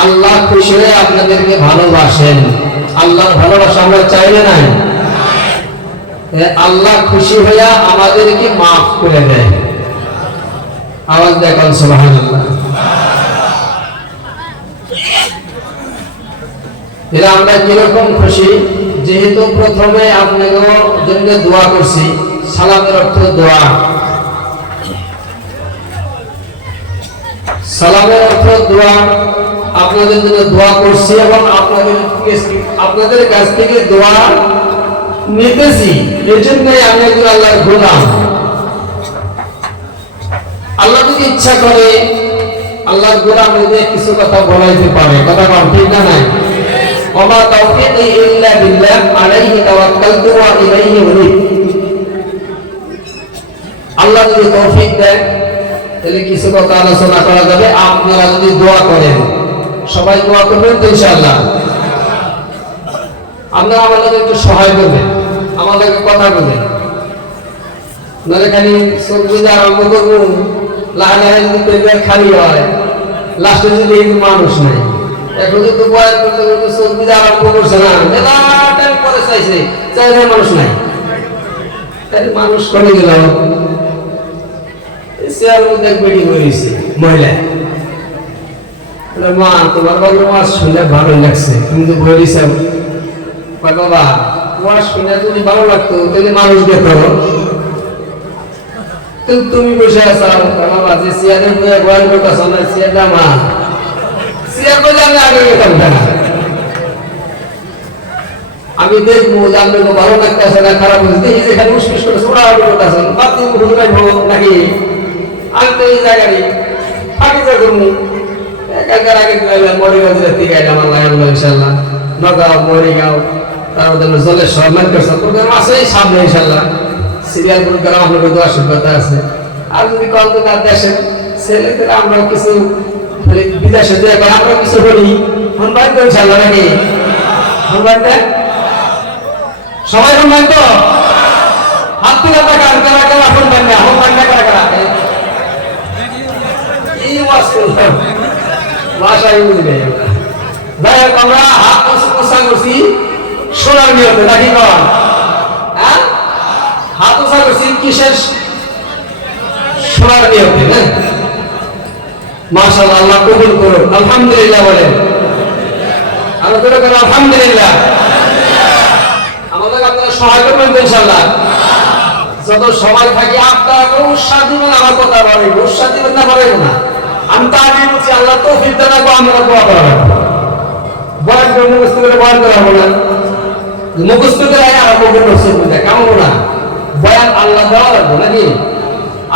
আল্লাহ খুশি হয়ে আপনাদেরকে ভালোবাসেন। আল্লাহর ভালোবাসা আমরা চাই না নাই? আল্লাহ খুশি হইয়া আমাদেরকে মাফ করে দেয়। আওয়াজ দেখুন সুবহানাল্লাহ। এরা আমরা কিরকম খুশি, যেহেতু প্রথমে আপনাদের জন্য দোয়া করছি। সালামের অর্থ দোয়া, সালামের অর্থ দোয়া। আপনাদের জন্য দোয়া করছি এবং আপনাদের কাছ থেকে দোয়া নিতেছি। এই জন্যই আমি একজন আল্লাহর গোলাম। আল্লাহ যদি ইচ্ছা করে আল্লাহর গোলাম হয়ে কিছু কথা বলাইতে পারে। কথা বল, ঠিক না নাই? ওমা তাওফীকি ইল্লা বিল্লাহ আলাইহি তাওয়াক্কালতু ওয়া ইলাইহি উনীব। আল্লাহ যদি তৌফিক দেয় তাহলে কিছু কথা আলোচনা করা যাবে। আপনারা যদি দোয়া করেন, সবাই দোয়া করবেন তো ইনশাআল্লাহ। আপনারা আমাদের একটু সহায় করবেন, আমাদেরকে কথা বলবেন। নলে খালি সবজি আরম্ভ করবো, লাহালাহে যদি পেট খালি হয়, লাস্টে যদি মানুষ নাই। এখন যদি বয়ান করতে করতে সবজি আরম্ভ করছে না, মেলা টাইম পরে চাইছে, চাইলে মানুষ নাই। তাহলে মানুষ করে গেল চেয়ার মধ্যে বেটি করেছে মহিলা। মা, তোমার বাবুর ওয়াজ শুনে ভালো লাগছে, কিন্তু বলেছে বাবা ওয়াজ শুনে যদি ভালো লাগতো তাহলে মানুষ দেখো। তুমি বসে আছো বাবা, যে চেয়ারে বয়ান করতেছ না, চেয়ারটা মা চেয়ার বলে আমি আগে গেতাম না। আমি দেখবো যে আপনার ভালো লাগতেছে না খারাপ হয়েছে, দেখি যেখানে উসমিস করে ওরা করতেছেন বাতি নাকি আমি তো এই জায়গায় ফাঁকি যা করবো। একার আগে মরিগাঁও জেলা থেকে আইলাম আল্লাহ ইনশাল্লাহ। নগাঁও, মরিগাঁও, তারপর জলের সম্মান করছে প্রোগ্রাম আছে সামনে ইনশাল্লাহ। সিরিয়াল প্রোগ্রাম আপনাদের দোয়া কথা আছে। আর যদি কলকাতার দেশের ছেলেদের আমরা কিছু বিদেশে দিয়ে আমরা কিছু বলি হনবান তো ইনশাল্লাহ নাকি? হনবান সবাই হনবান তো হাত তুলে টাকা কারা কারা হনবান না, হনবান না কারা কারা এই ওয়াজ করলাম ভাষায় বুঝবে। যাই হোক, আমরা হাত উঁচা করছি সোনার নিয়তে নাকি কন? হ্যাঁ, হাত উঁচা করছি কিসের? সোনার নিয়তে। হ্যাঁ, মাশাআল্লাহ, আল্লাহ কবুল করুন। আলহামদুলিল্লাহ বলেন, আরো করে করেন আলহামদুলিল্লাহ। আমাদের আপনারা সহায় করবেন ইনশাআল্লাহ। যত সময় থাকি আপনারা কোনো উৎসাহ দিবেন, আমার কথা বলবেন, উৎসাহ দিবেন না বলবেন না। আমি তো আগে বলছি আল্লাহ তৌফিক দেন, আমরা দোয়া করা বয়ান করে মুখস্থ করে বয়ান করা হবে না, মুখস্থ করে আরম্ভ করে নসিব বুঝা কেমন না। বয়ান আল্লাহ দেওয়া লাগবে নাকি?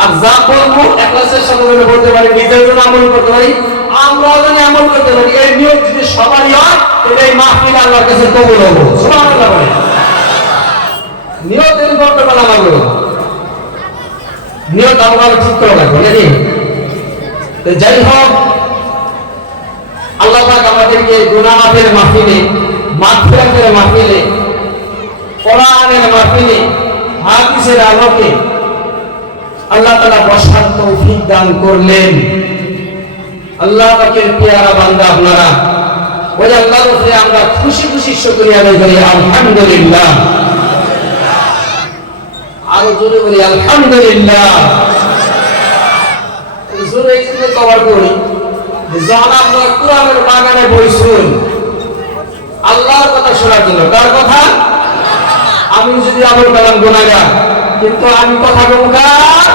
আর যা বলবো একলাসের সাথে বলতে পারি, নিজের জন্য আমল করতে পারি, আমরাও যদি আমল করতে পারি। এই নিয়ম যদি সবারই হয় তাহলে এই মাহফিল আল্লাহর কাছে কবুল হবে। সুবহানাল্লাহ বলে নিয়ত করতে পারলাম আমল, নিয়ত আমার ঠিক করা লাগবে নাকি? যাই হোক, আল্লাহ পাক আমাদেরকে গুনাহ মাফের মাহফিলে, মাগফিরাতের মাহফিলে, কোরআনের মাহফিলে, হাদিসের আলোকে আল্লাহ তাআলা বসার তৌফিক দান করলেন। আল্লাহ পাকের পেয়ারা বান্দা আপনারা, ওই আল্লাহর উপরে আমরা খুশি খুশি শুকরিয়া আদায় করি আলহামদুলিল্লাহ। আরো জোরে বলি আলহামদুলিল্লাহ। জোরে এই জন্য কভার করি, যখন আপনারা কোরআনের বাগানে বসুন আল্লাহর কথা শোনার জন্য। কার কথা? আমি যদি আমল কালাম গুনাহগার, কিন্তু আমি কথা বলবো কার?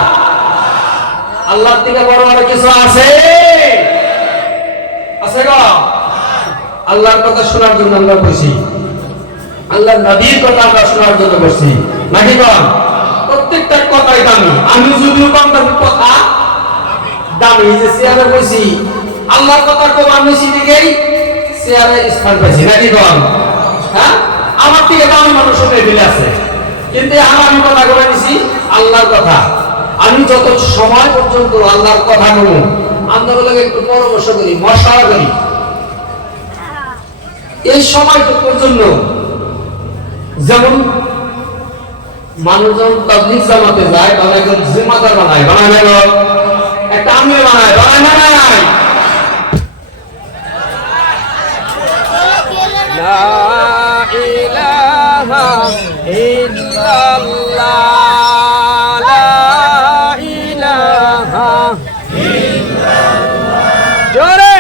আল্লাহর থেকে বড় বড় কিছু আছে? আছে গো? আল্লাহর কথা শোনার জন্য আমরা বসি, আল্লাহর নবীর কথা আমরা শোনার জন্য বসি নাকি গো? প্রত্যেকটা কথাই দামি। আমি যদিও কম দামি কথা দামি, যে চেয়ারে বসি আল্লাহর কথা কম, আমি সিদিকেই চেয়ারে স্থান পাইছি নাকি গো? হ্যাঁ, আমার থেকে দামি মানুষ শুনে দিলে আছে, কিন্তু আমি কথা বলে নিছি আল্লাহর কথা। আমি যত সময় পর্যন্ত আল্লাহর কথা বলবো, আন্দোলন একটু পরামর্শ করি, মশারা করি, এই সময় পর্যন্ত যেমন মানুষজন তাবলীগ জামাতে যায়, তাহলে একজন জিম্মাদার বানায়, বানায় না? একটা আমির বানায়, বানায় না? লা ইলাহা ইল্লাল্লাহ লা ইলাহা ইল্লাল্লাহ জোরে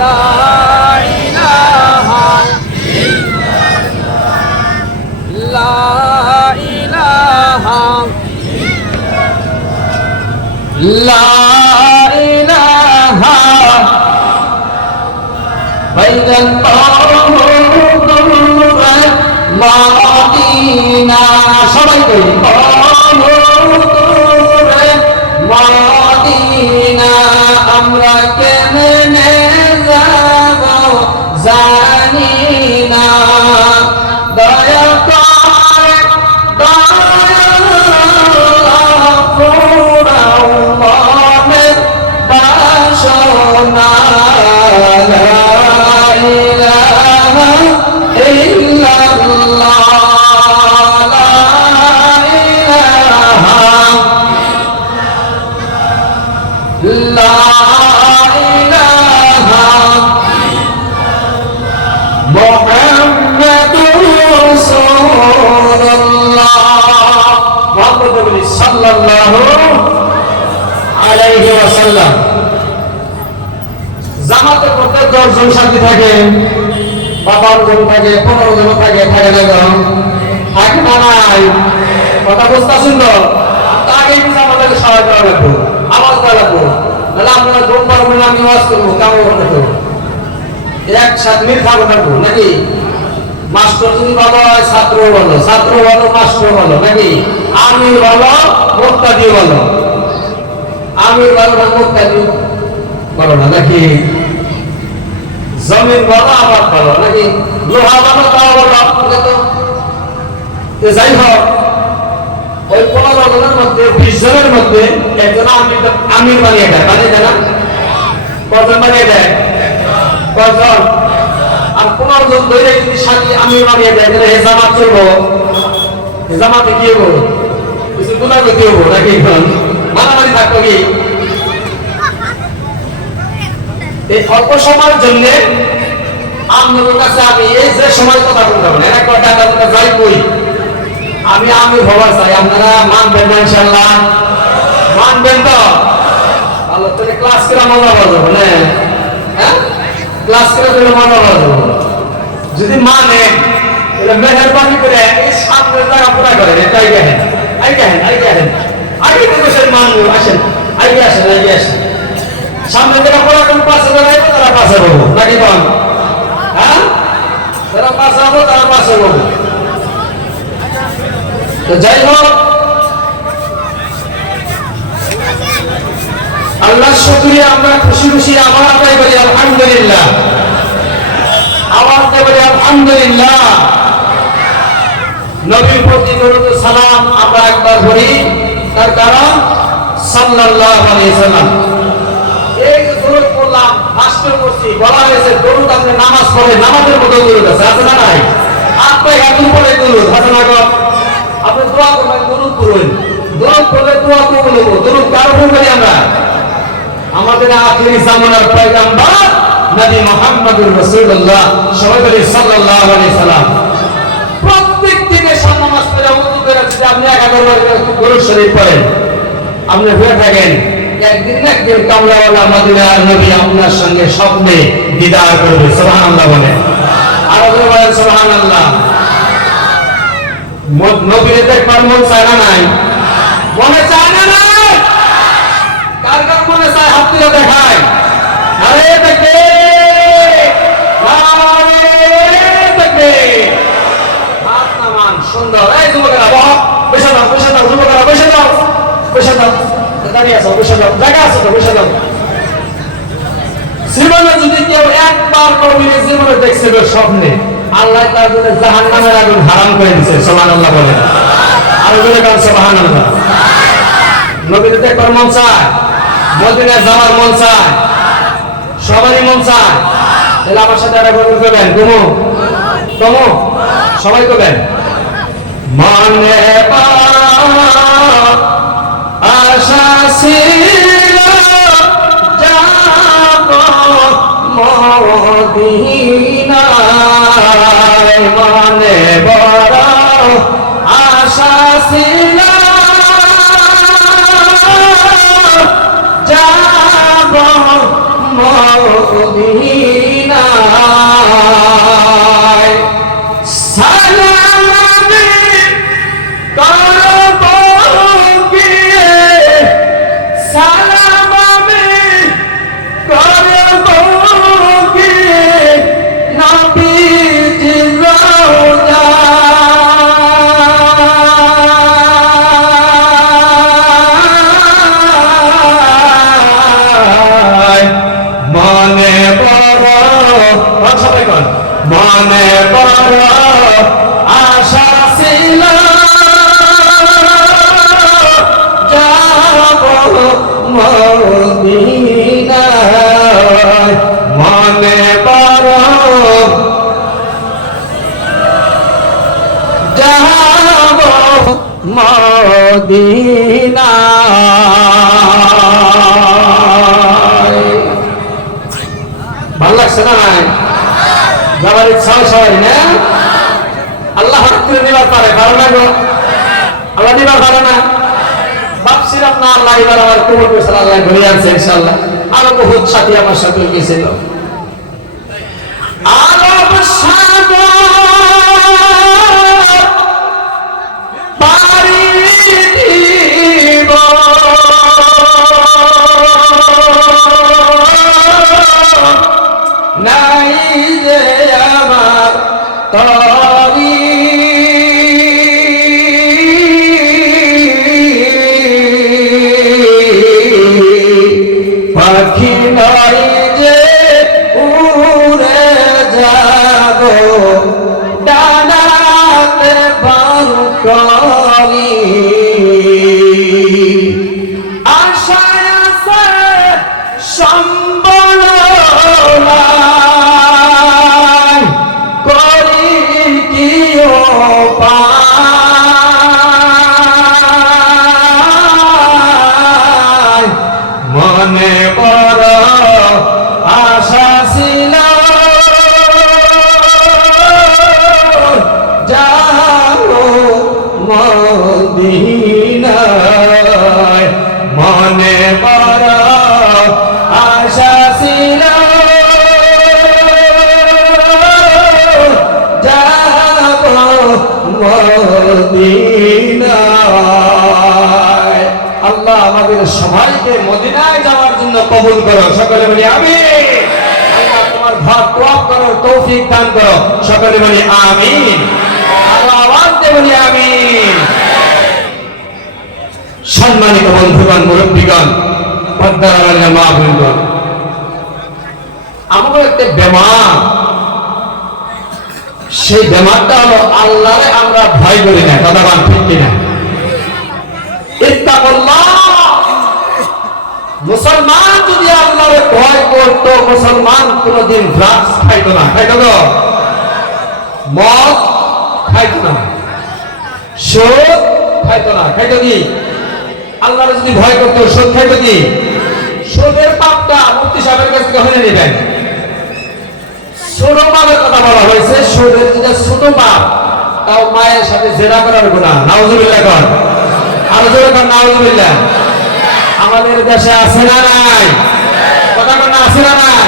লা ইলাহা ইল্লাল্লাহ লা ইলাহা লা ইলাহা মাদিনা সবাই কই মাদিনা আমরা কেমনে যাব জানি না দয়া করে জামাতের মধ্যে 10 জন সাথী থাকে, 52 জন থাকে, 15 জন থাকে, থাকে না থাকে না নাই কথা বুঝতেছেন তো? তাকে আমাদেরকে সহায় করা লাগবে, আওয়াজ দেওয়া লাগবে, তাহলে আপনারা দম পারবেন, আমি আওয়াজ করবো, কেমন করবো একসাথে মিল খাবো লাগবো নাকি? মাস্টার যদি ভালো হয় ছাত্র ভালো, ছাত্র ভালো মাস্টার ভালো নাকি? আমির ভালো মুক্তাদি ভালো, আমির ভালো না মুক্তাদি ভালো না নাকি? জমিন ভালো আবাদ ভালো নাকি? লোহা ভালো তাও ভালো আপনাকে তো যাই হোক ওই 15 জনের মধ্যে 20 জনের মধ্যে একজন আমির বানিয়ে দেয়, বানিয়ে দেয় না? কজন বানিয়ে দেয়? কজন? আর 15 জন ধরে যদি সাথী আমির বানিয়ে দেয় তাহলে জামাত চলবো, জামাতে কি হবো? কিছু গুনাহ করতে হবো নাকি? মারামারি থাকবো কি? এই অল্প সময়ের জন্য আপনাদের কাছে আমি এই যে সময় কথা বলতে পারবো না, একটা টাকা যাই কই আমি হবার চাই, আপনারা মানবেন না ইনশাআল্লাহ? মানবেন তো? আল্লাহ তোকে ক্লাস করে মজা পাবো না? হ্যাঁ ক্লাস করে মজা পাবো যদি মানে তাহলে মেহেরবানি করে এই সামনের জায়গা পুরা করেন, এটাই দেখেন আগে বসে মানবো, আসেন আগে আসেন সামনে যারা পুরা কোন পাশে দাঁড়াইবে তারা পাশে বলবো নাকি বল? হ্যাঁ যারা পাশে হবো তারা পাশে বলবো। তো যাই হোক আল্লাহ শুকরিয়া, আমরা খুশি খুশি আবার আদায় করি আলহামদুলিল্লাহ, আবার বলি আলহামদুলিল্লাহ। নবীর প্রতি দরুদ ও সালাম আমরা একবার পড়ি, তার কারণ সাল্লাল্লাহু আলাইহি সাল্লাম। এই দরুদ পড়লাম, মাস্টার করছি, বলা হয়েছে দরুদ আপনি নামাজ পড়ে নামাজের মতো দরুদ আছে, আছে না নাই? আপনি হাতুর পড়ে দরুদ আছে না? আপনি দোয়া করবেন, দরুদ পড়বেন, দরুদ পড়লে দোয়া কবুল হবে। দরুদ কার উপর করি আমরা? আমাদের আখিরি জামানার পয়গম্বর নবী মুহাম্মদুর রাসূলুল্লাহ সবাই বলি সাল্লাল্লাহু আলাইহি সাল্লাম। প্রত্যেক দিনে নামাজ পড়ে ওযু করে যদি আপনি 11 বার দরুদ শরীফ পড়েন, আপনি হয়ে থাকেন একদিন না একদিন কামলাওয়ালা মদিনার নবী আপনার সঙ্গে স্বপ্নে দিদার করবে। সুবহানাল্লাহ বলেন, আর বলেন সুবহানাল্লাহ। নবীর দেখবার মন চায় না নাই? মনে চায় না নাই? কার কার মনে চায় হাত তুলে দেখায়? আরে দেখে হাত নামান, সুন্দর। এই যুবকেরা বসে দাও, যুবকেরা বসে দাও, দাঁড়িয়ে আছো, বসে দাও, জায়গা আছে তো, বসে দাও। জীবনে যদি কেউ একবার নবীর জীবনে দেখছিল স্বপ্নে, আল্লাহ তার জন্য জাহান্নামের আগুন হারাম করে দিয়েছে। সুবহানাল্লাহ বলেন, আর বলে গান সুবহানাল্লাহ। নবীর দেখবার মন চায়, মদিনায় যাওয়ার মন চায়, সবারই মন চায়। তাহলে আমার সাথে একটা বলুন, করবেন তমো সবাই করবেন। মনে আশা ছিল মদিনায় মনে বড় আশা ছিল যাব মদিনায় সালাম করব গিয়ে সালাম করব গিয়ে নবীজি রওজায় মনে বড় সবাই কর মনে বড় আশা ছিল যাব মদিনায় মনে বড় যাব মদিনায় ভালো লাগছে না নাই যাবার ইচ্ছা সবাই না আল্লাহ হঠাৎ করে নিবার পারে পারো না গো আল্লাহ নিবার পারে না ভাবছিলাম না আল্লাহ এবার আমার কবর করেছেন আল্লাহ ঘুরে আনছে ইনশাআল্লাহ আরো বহুত সাথী আমার সাথে গেছিল আরব সাগর পাড়ি দিব নাই যে আমার তরি পাখি নাই যে উড়ে যাব ডানাতে বাঁকরি আশায় আছে সম্বল নাই করি কি উপায় মনে বড় আশা ছিল যাবো মদিনায় মনে বড় আশা ছিল যাবো মদিনায় আল্লাহ আমাদের সবাইকে মদিনায় যাওয়ার জন্য কবুল করো সকলে বলি আমিন আল্লাহ তোমার ঘর তওয়াব করার তৌফিক দান করো সকলে বলি আমিন আল্লাহ আওয়াজ দিয়ে বলি আমিন সম্মানিত বন্ধুগণ মুরব্বিগণ পর্দার আড়ালে মা বোনগণ আমাদের একটা বেমার সেই বেমারটা হলো আল্লাহরে আমরা ভয় করি না কথা বল ঠিক কিনা মুসলমান যদি আল্লাহরে ভয় করত মুসলমান কোনদিন ড্রাগস খাইত না খাইত তো মদ খাইত না সুদ খাইত না খাইত কি আল্লাহরে যদি ভয় করত সুদ খাইত কি সুদের পাপটা মুফতি সাহেবের কাছে কখনো নেবেন ছোট পাপের কথা বলা হয়েছে সুদের যেটা ছোট পাপ তাও মায়ের সাথে জেনা করার গুনাহ নাউজুবিল্লাহ কর আর জোরে কর নাউজুবিল্লাহ আমাদের দেশে আছে না নাই কথা কোন আছে না নাই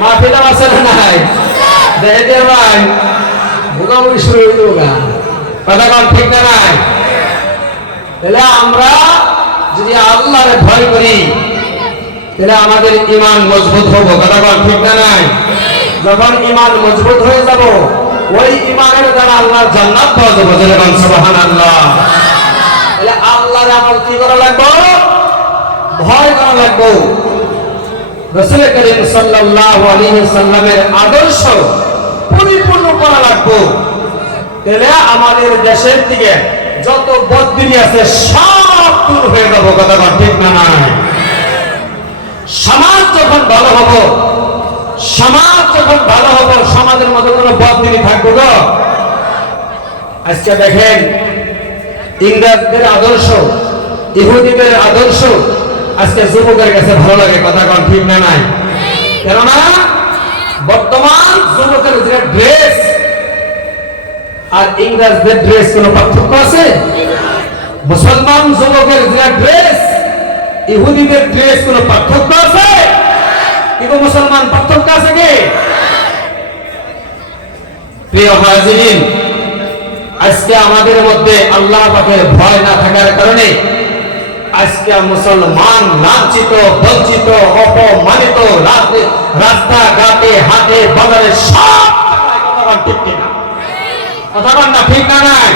মাহফিলে আছে না নাই দেখে ভাই ভুগামুগি শুরু হয়ে যাবে কথা কোন ঠিক না নাই তাহলে আমরা যদি আল্লাহরে ভয় করি তাহলে আমাদের ঈমান মজবুত হবে কথা কোন ঠিক না নাই যখন ঈমান মজবুত হয়ে যাব ওই ঈমানের দ্বারা আল্লাহর জান্নাত পাওয়া যাবে যেমন সুবহানাল্লাহ তাহলে আল্লাহর আমল কি করা লাগবে ভয় করা লাগবে রাসূল করিম সাল্লাল্লাহু আলাইহি সাল্লামের আদর্শ পরিপূর্ণ করা লাগবে তাহলে আমাদের দেশের থেকে যত বদবিরি আছে সব দূর হয়ে যাবে কথা ঠিক না নাই সমাজ যখন ভালো হবে সমাজের মধ্যে কোনো বদবিরি থাকবে না আজকে দেখেন ইংরেজদের আদর্শ ইহুদিদের আদর্শ আজকে যুবকের কাছে ভালো লাগে কথা কোন ঠিক না নাই কেননা বর্তমান যুবকের যে ড্রেস আর ইংরেজদের ড্রেস কোনো পার্থক্য আছে? মুসলমান যুবকের যে ড্রেস ইহুদিদের ড্রেস কোনো পার্থক্য আছে? কিন্তু মুসলমান পার্থক্য আছে কি? প্রিয় হাজিরিন, আজকে আমাদের মধ্যে আল্লাহ পাকের ভয় না থাকার কারণে আজকে মুসলমান লাঞ্ছিত, বঞ্চিত, অপমানিত, রাস্তা ঘাটে হাটে বাজারে সব ঠিক কিনা? কথা বল না, ঠিক না? নাই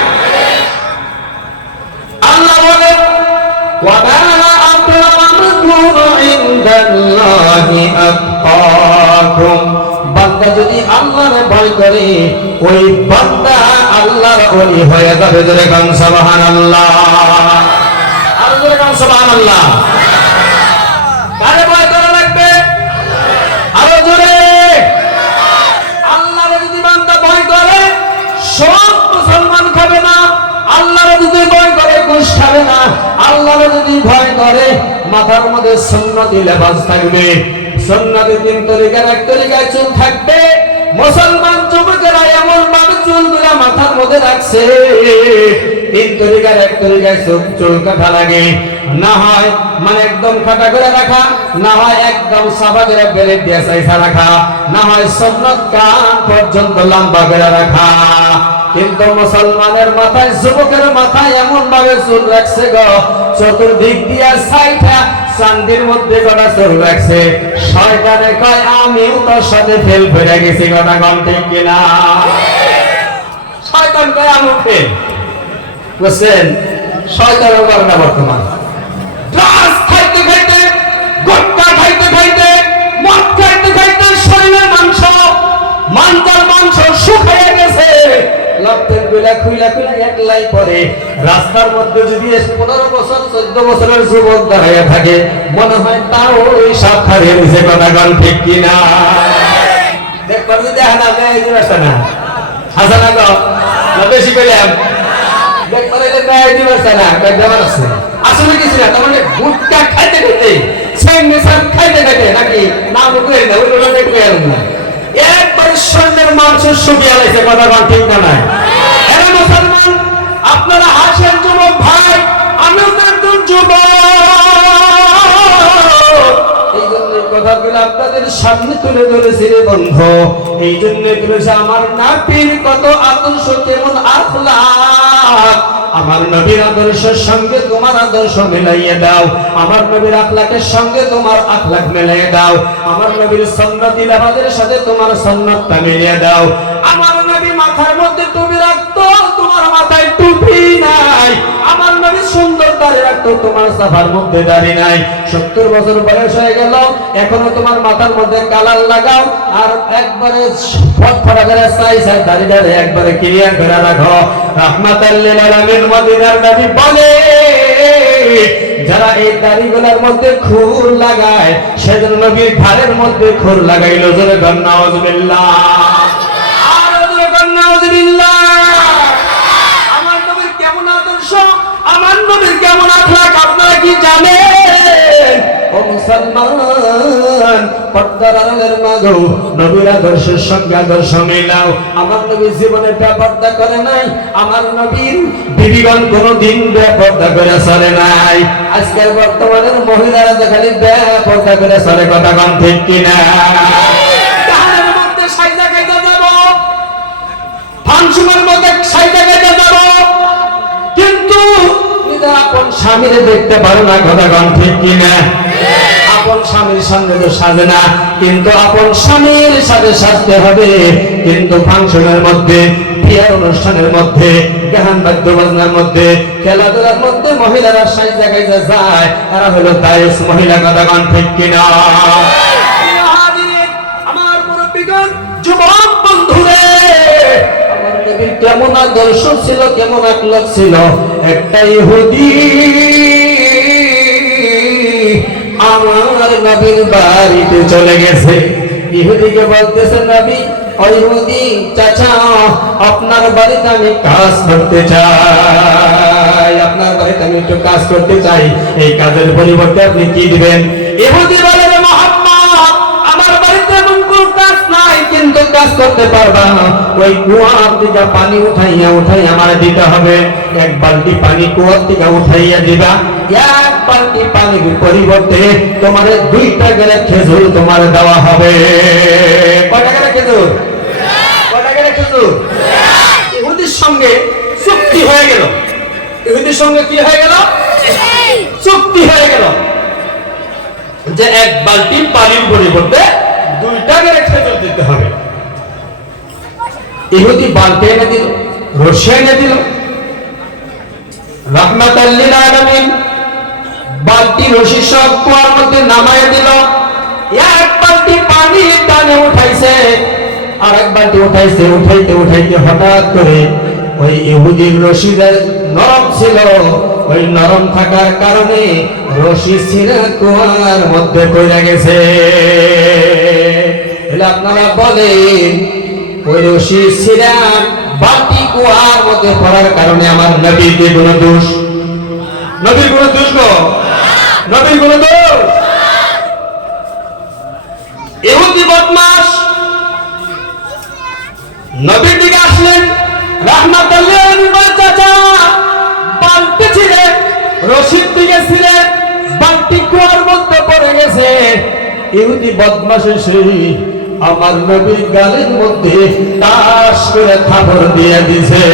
আল্লাহ বলেন ওয়াকানা আকরামাকুম ইনদাল্লাহি আতকাকুম। বান্দা যদি আল্লাহর ভয় করে ওই বান্দা আল্লাহর ওলি হয়ে যাবে। জোরে গান সুবহানাল্লাহ, আর জোরে গান সুবহানাল্লাহ। কারে ভয় করা লাগবে? আরো জোরে। আল্লাহর যদি বান্দা ভয় করে সব মুসলমান খাবে না। আল্লাহর যদি ভয় করে ঘুষ খাবে না। আল্লাহর যদি ভয় করে মাথার মধ্যে সুন্নতি লেবাস থাকবে, সুন্নতি তিন তরিকার এক তরিকায় চুল থাকবে। মুসলমান যুবকেরা এমন ভাবে চুলগুলা মাথার মধ্যে রাখছে, তিন তরিকার এক তরিকায় চুল কাটা লাগে। না হয় মানে একদম কাটা করে রাখা, না হয় একদম সাদা করে বেলে দিয়ে সাইসা রাখা, না হয় সুন্নত কান পর্যন্ত লম্বা করে রাখা। কিন্তু মুসলমানের মাথায়, যুবকের মাথায় এমন ভাবে চুল রাখছে গো, চতুর্দিক দিয়া সাইটা চান্দির মধ্যে গড়া চুল রাখছে। শয়তানে কয় আমিও তোর সাথে ফেল হয়ে গেছি। কথা কম ঠিক কিনা? শয়তান কয় আমি ফেল। বুঝছেন? শয়তানের কারণে বর্তমান ড্রাগস খাইতে খাইতে, গুটখা খাইতে খাইতে, মদ খাইতে খাইতে শরীরের মাংস শুকাইয়া গেছে। লক্ষ্যের বেলা খুইলা খুইলা একলাই পরে রাস্তার মধ্যে যদি 15 বছর 14 বছরের যুবক দাঁড়াইয়া থাকে, মনে হয় তাও ওই সাপ হারিয়ে দিছে। কথা গান ঠিক কিনা? দেখবার যদি হানা দেয় এই রাস্তা না হাসা না গো না বেশি পেলাম দেখবার এলে দেয় এই রাস্তা না কয়েকবার আছে আসলে কিছু না। তার মানে গুটকা খাইতে খাইতে, সেম নেশা খাইতে খাইতে নাকি নাম করে না ওই লোক দেখবে না একবারে শরীরের মাংস শুকিয়ে গেছে। কথা গান ঠিক না? নাই এরা মুসলমান আপনারা হাসেন যুবক ভাই, আমিও তো একজন যুবক। এই জন্য কথাগুলো আপনাদের সামনে তুলে ধরেছি রে বন্ধু। এই জন্য বলেছে আমার নাবির কত আদর্শ, কেমন আখলাক। আমার নবীর আদর্শের সঙ্গে তোমার আদর্শ মিলাইয়ে দাও, আমার নবীর আখলাকের সঙ্গে তোমার আখলাক মিলাইয়ে দাও, আমার নবীর সুন্নতি লেবাসের সাথে তোমার সুন্নতটা মিলিয়ে দাও। আমার নবী মাথার মধ্যে টুপি রাখতো, তোমার মাথায় টুপি নাই। আমার নবী সুন্দর দাড়ি রাখতো, তোমার সাফার মধ্যে দাড়ি নাই। 70 বছর বয়স হয়ে গেল, এখনো তোমার মাথার মধ্যে কালার লাগাও আর একবারে ফটফটা করে চাই দাড়িটারে একবারে ক্লিয়ার করে রাখো। রাহমাতাল লিল আলামিন মদিনার নবী বলে যারা এই দাড়িগুলোর মধ্যে খুর লাগায় সেজন্য নবীর ঘাড়ের মধ্যে খুর লাগাইলো। জোরে গান নাউজুবিল্লাহ, আর জোরে গান নাউজুবিল্লাহ। আমার নবীর কেমন আদর্শ, আমার নবীর কেমন আখলাক আপনারা কি জানেন? ও মুসলমান, পর্দার আড়ালের মাগো নবীর আদর্শের সঙ্গে আদর্শ মিলাও। আমার নবী জীবনে বেপরদা করে নাই, আমার নবীর বিবিগণ কোনদিন বেপরদা করে চলে নাই। আজকের বর্তমানের মহিলারা তো খালি বেপরদা করে চলে। কথা কম ঠিক কিনা? তাহার মধ্যে সাইজা খাইতে যাব, ফাংশনের মধ্যে সাইজা খাইতে যাব, কিন্তু আপন স্বামীরে দেখতে পারো না। কথা কম ঠিক কিনা? আপন স্বামীর সামনে তো সাজে না, কিন্তু আপন স্বামীর সাথে সাজতে হবে। কিন্তু ফাংশনের মধ্যে, বিয়ের অনুষ্ঠানের মধ্যে, গান বাদ্য বাজনার মধ্যে, খেলাধুলার মধ্যে মহিলারা সাইজা গাইজা যায়, এরা হলো দায়েশ মহিলা। কথা কম ঠিক কিনা? আমার মুরব্বিগণ, যুবক বন্ধুরে, আমার নবীর কেমন আদর্শ ছিল, কেমন আখলাক ছিল। একটা ইহুদি আমার নবীর বাড়িতে চলে গেছে। ইহুদিকে বলতেছে নবী, ও ইহুদি চাচা, আপনার বাড়িতে আমি কাজ করতে চাই, আপনার বাড়িতে আমি একটু কাজ করতে চাই, এই কাজের পরিবর্তে আপনি কি দিবেন? ইহুদি বলে মুহাম্মদ, আমার বাড়িতে কিন্তু কাজ করতে পারবা না। ওই কুয়ার থেকে পানি উঠাইয়া আমার দিতে হবে। এক বালতি পানি কুয়ার থেকে উঠাইয়া দিবা। এক বালতি পানির পরিবর্তে তোমার 2টা করে খেজুর তোমার দেওয়া হবে। কয়টা করে খেজুর? কয়টা করে খেজুর? ইহুদির সঙ্গে চুক্তি হয়ে গেল। ইহুদির সঙ্গে কি হয়ে গেল? চুক্তি হয়ে গেল যে এক বালতি পানির পরিবর্তে 2টা করে খেজুর দিতে হবে। ইহুদি বালতি এনে দিল, রশি এনে দিল। রাহমাতাল লিল আলামিন বালতি রশি সব কুয়ার মধ্যে নামায় দিল। এক বালতি পানি টানে উঠাইছে, আর এক বালতি উঠাইছে। উঠাইতে হঠাৎ করে ওই ইহুদির রশিটা নরম ছিল। ওই নরম থাকার কারণে রশি ছিঁড়ে কুয়ার মধ্যে পড়ে গেছে। আপনারা বলেন ওই রশি ছিঁড়ে বালতি কুয়ার মধ্যে পড়ার কারণে আমার নবীর কোনো দোষ? নবীর কোনো দোষ গো? নবীর কোনো দোষ? ইহুদি বদমাশ নবীর দিকে আসলেন। রাহমাতুল লিল আলামিন চাচা বালতি ছিঁড়ে রশির দিকে ছিঁড়ে বালতি কুয়ার মধ্যে পড়ে গেছে। ইহুদি বদমাশ সেই আমার নবীর গালের মধ্যে টাস করে থাপড় দিয়ে দিছে।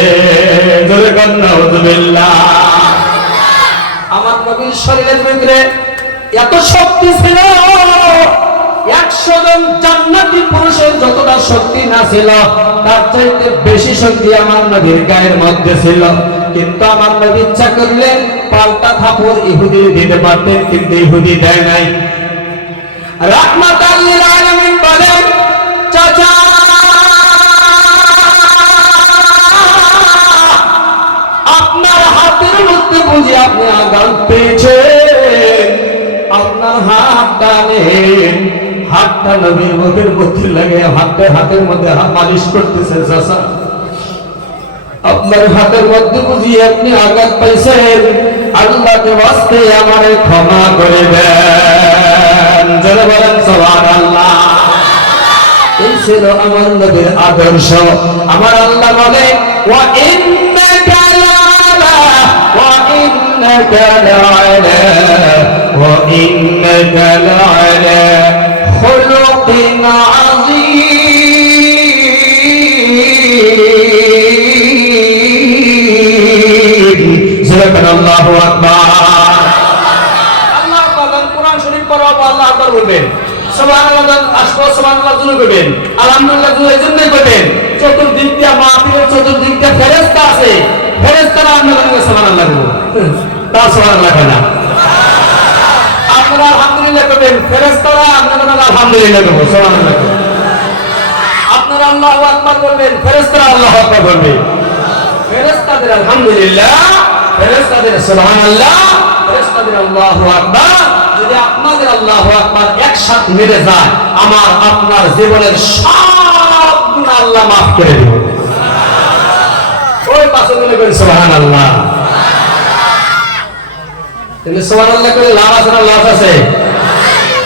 জোরে বলেন নাউযুবিল্লাহ। আমার নবীর শরীরের ভিতরে এত শক্তি ছিল, 100 জন জান্নাতি পুরুষের যতটা শক্তি না ছিল তার চাইতে বেশি শক্তি আমার নবীর গায়ের মধ্যে ছিল। কিন্তু আমার নবী ইচ্ছা করলে পাল্টা থাপড় ইহুদি দিতে পারতেন, কিন্তু ইহুদি দেয় নাই। রাহমাতাল লিল আলামিন বলেন, চাচা আপনার হাতের মধ্যে বুঝি আপনি আঘাত পেয়েছেন, আপনার হাতটা নেন। হাতটা নবীর মুখের মধ্যে লাগে হাতের মধ্যে মালিশ করতেছে। চাচা আপনার হাতের মধ্যে বুঝি আপনি আঘাত পাইছেন, আল্লাহকে বাস্তে আমারে ক্ষমা করে দেন। যারা বলেন সুবহানাল্লাহ। এই ছিল আমার নবীর আদর্শ। আমার আল্লাহ বলে ওয়া ইন্নাকা লাআলা ওয়া ইন্নাকা লাআলা ওয়া ইন্নাকা লাআলা খুলুকিন আযীম। সুবহানাল্লাহু আকবার। আল্লাহ পাক কোরআন শরীফ পড়ো, আল্লাহ আকবার বলবেন। সুবহানাল্লাহ আসবো, সুবহানাল্লাহ জুড়ে করবেন, আলহামদুলিল্লাহ জুড়ে এজন্যই করবেন। চতুর্দিক দিয়ে মাহফিলের চতুর্দিক দিয়ে ফেরেশতা আছে, ফেরেশতারা আপনাদের সুবহানাল্লাহ বলবে। তা সুবহানাল্লাহ কেন? আপনারা আলহামদুলিল্লাহ করবেন, ফেরেশতারা আপনাদের আলহামদুলিল্লাহ করবে। সুবহানাল্লাহ। আপনারা আল্লাহু আকবার বলবেন, ফেরেশতারা আল্লাহু আকবার বলবে। ফেরেশতাদের আলহামদুলিল্লাহ, ফেরেশতাদের সুবহানাল্লাহ, ফেরেশতাদের আল্লাহু আকবার। যদি আপনাদের আল্লাহু আকবার একসাথে মিলে যায়, আমার আপনার জীবনের সব গুনাহ আল্লাহ মাফ করে দেবে। ওই পাশে বলে করেন সুবহানাল্লাহ। তুমি সুবহানাল্লাহ করে লাভ আছে না? লাভ আছে।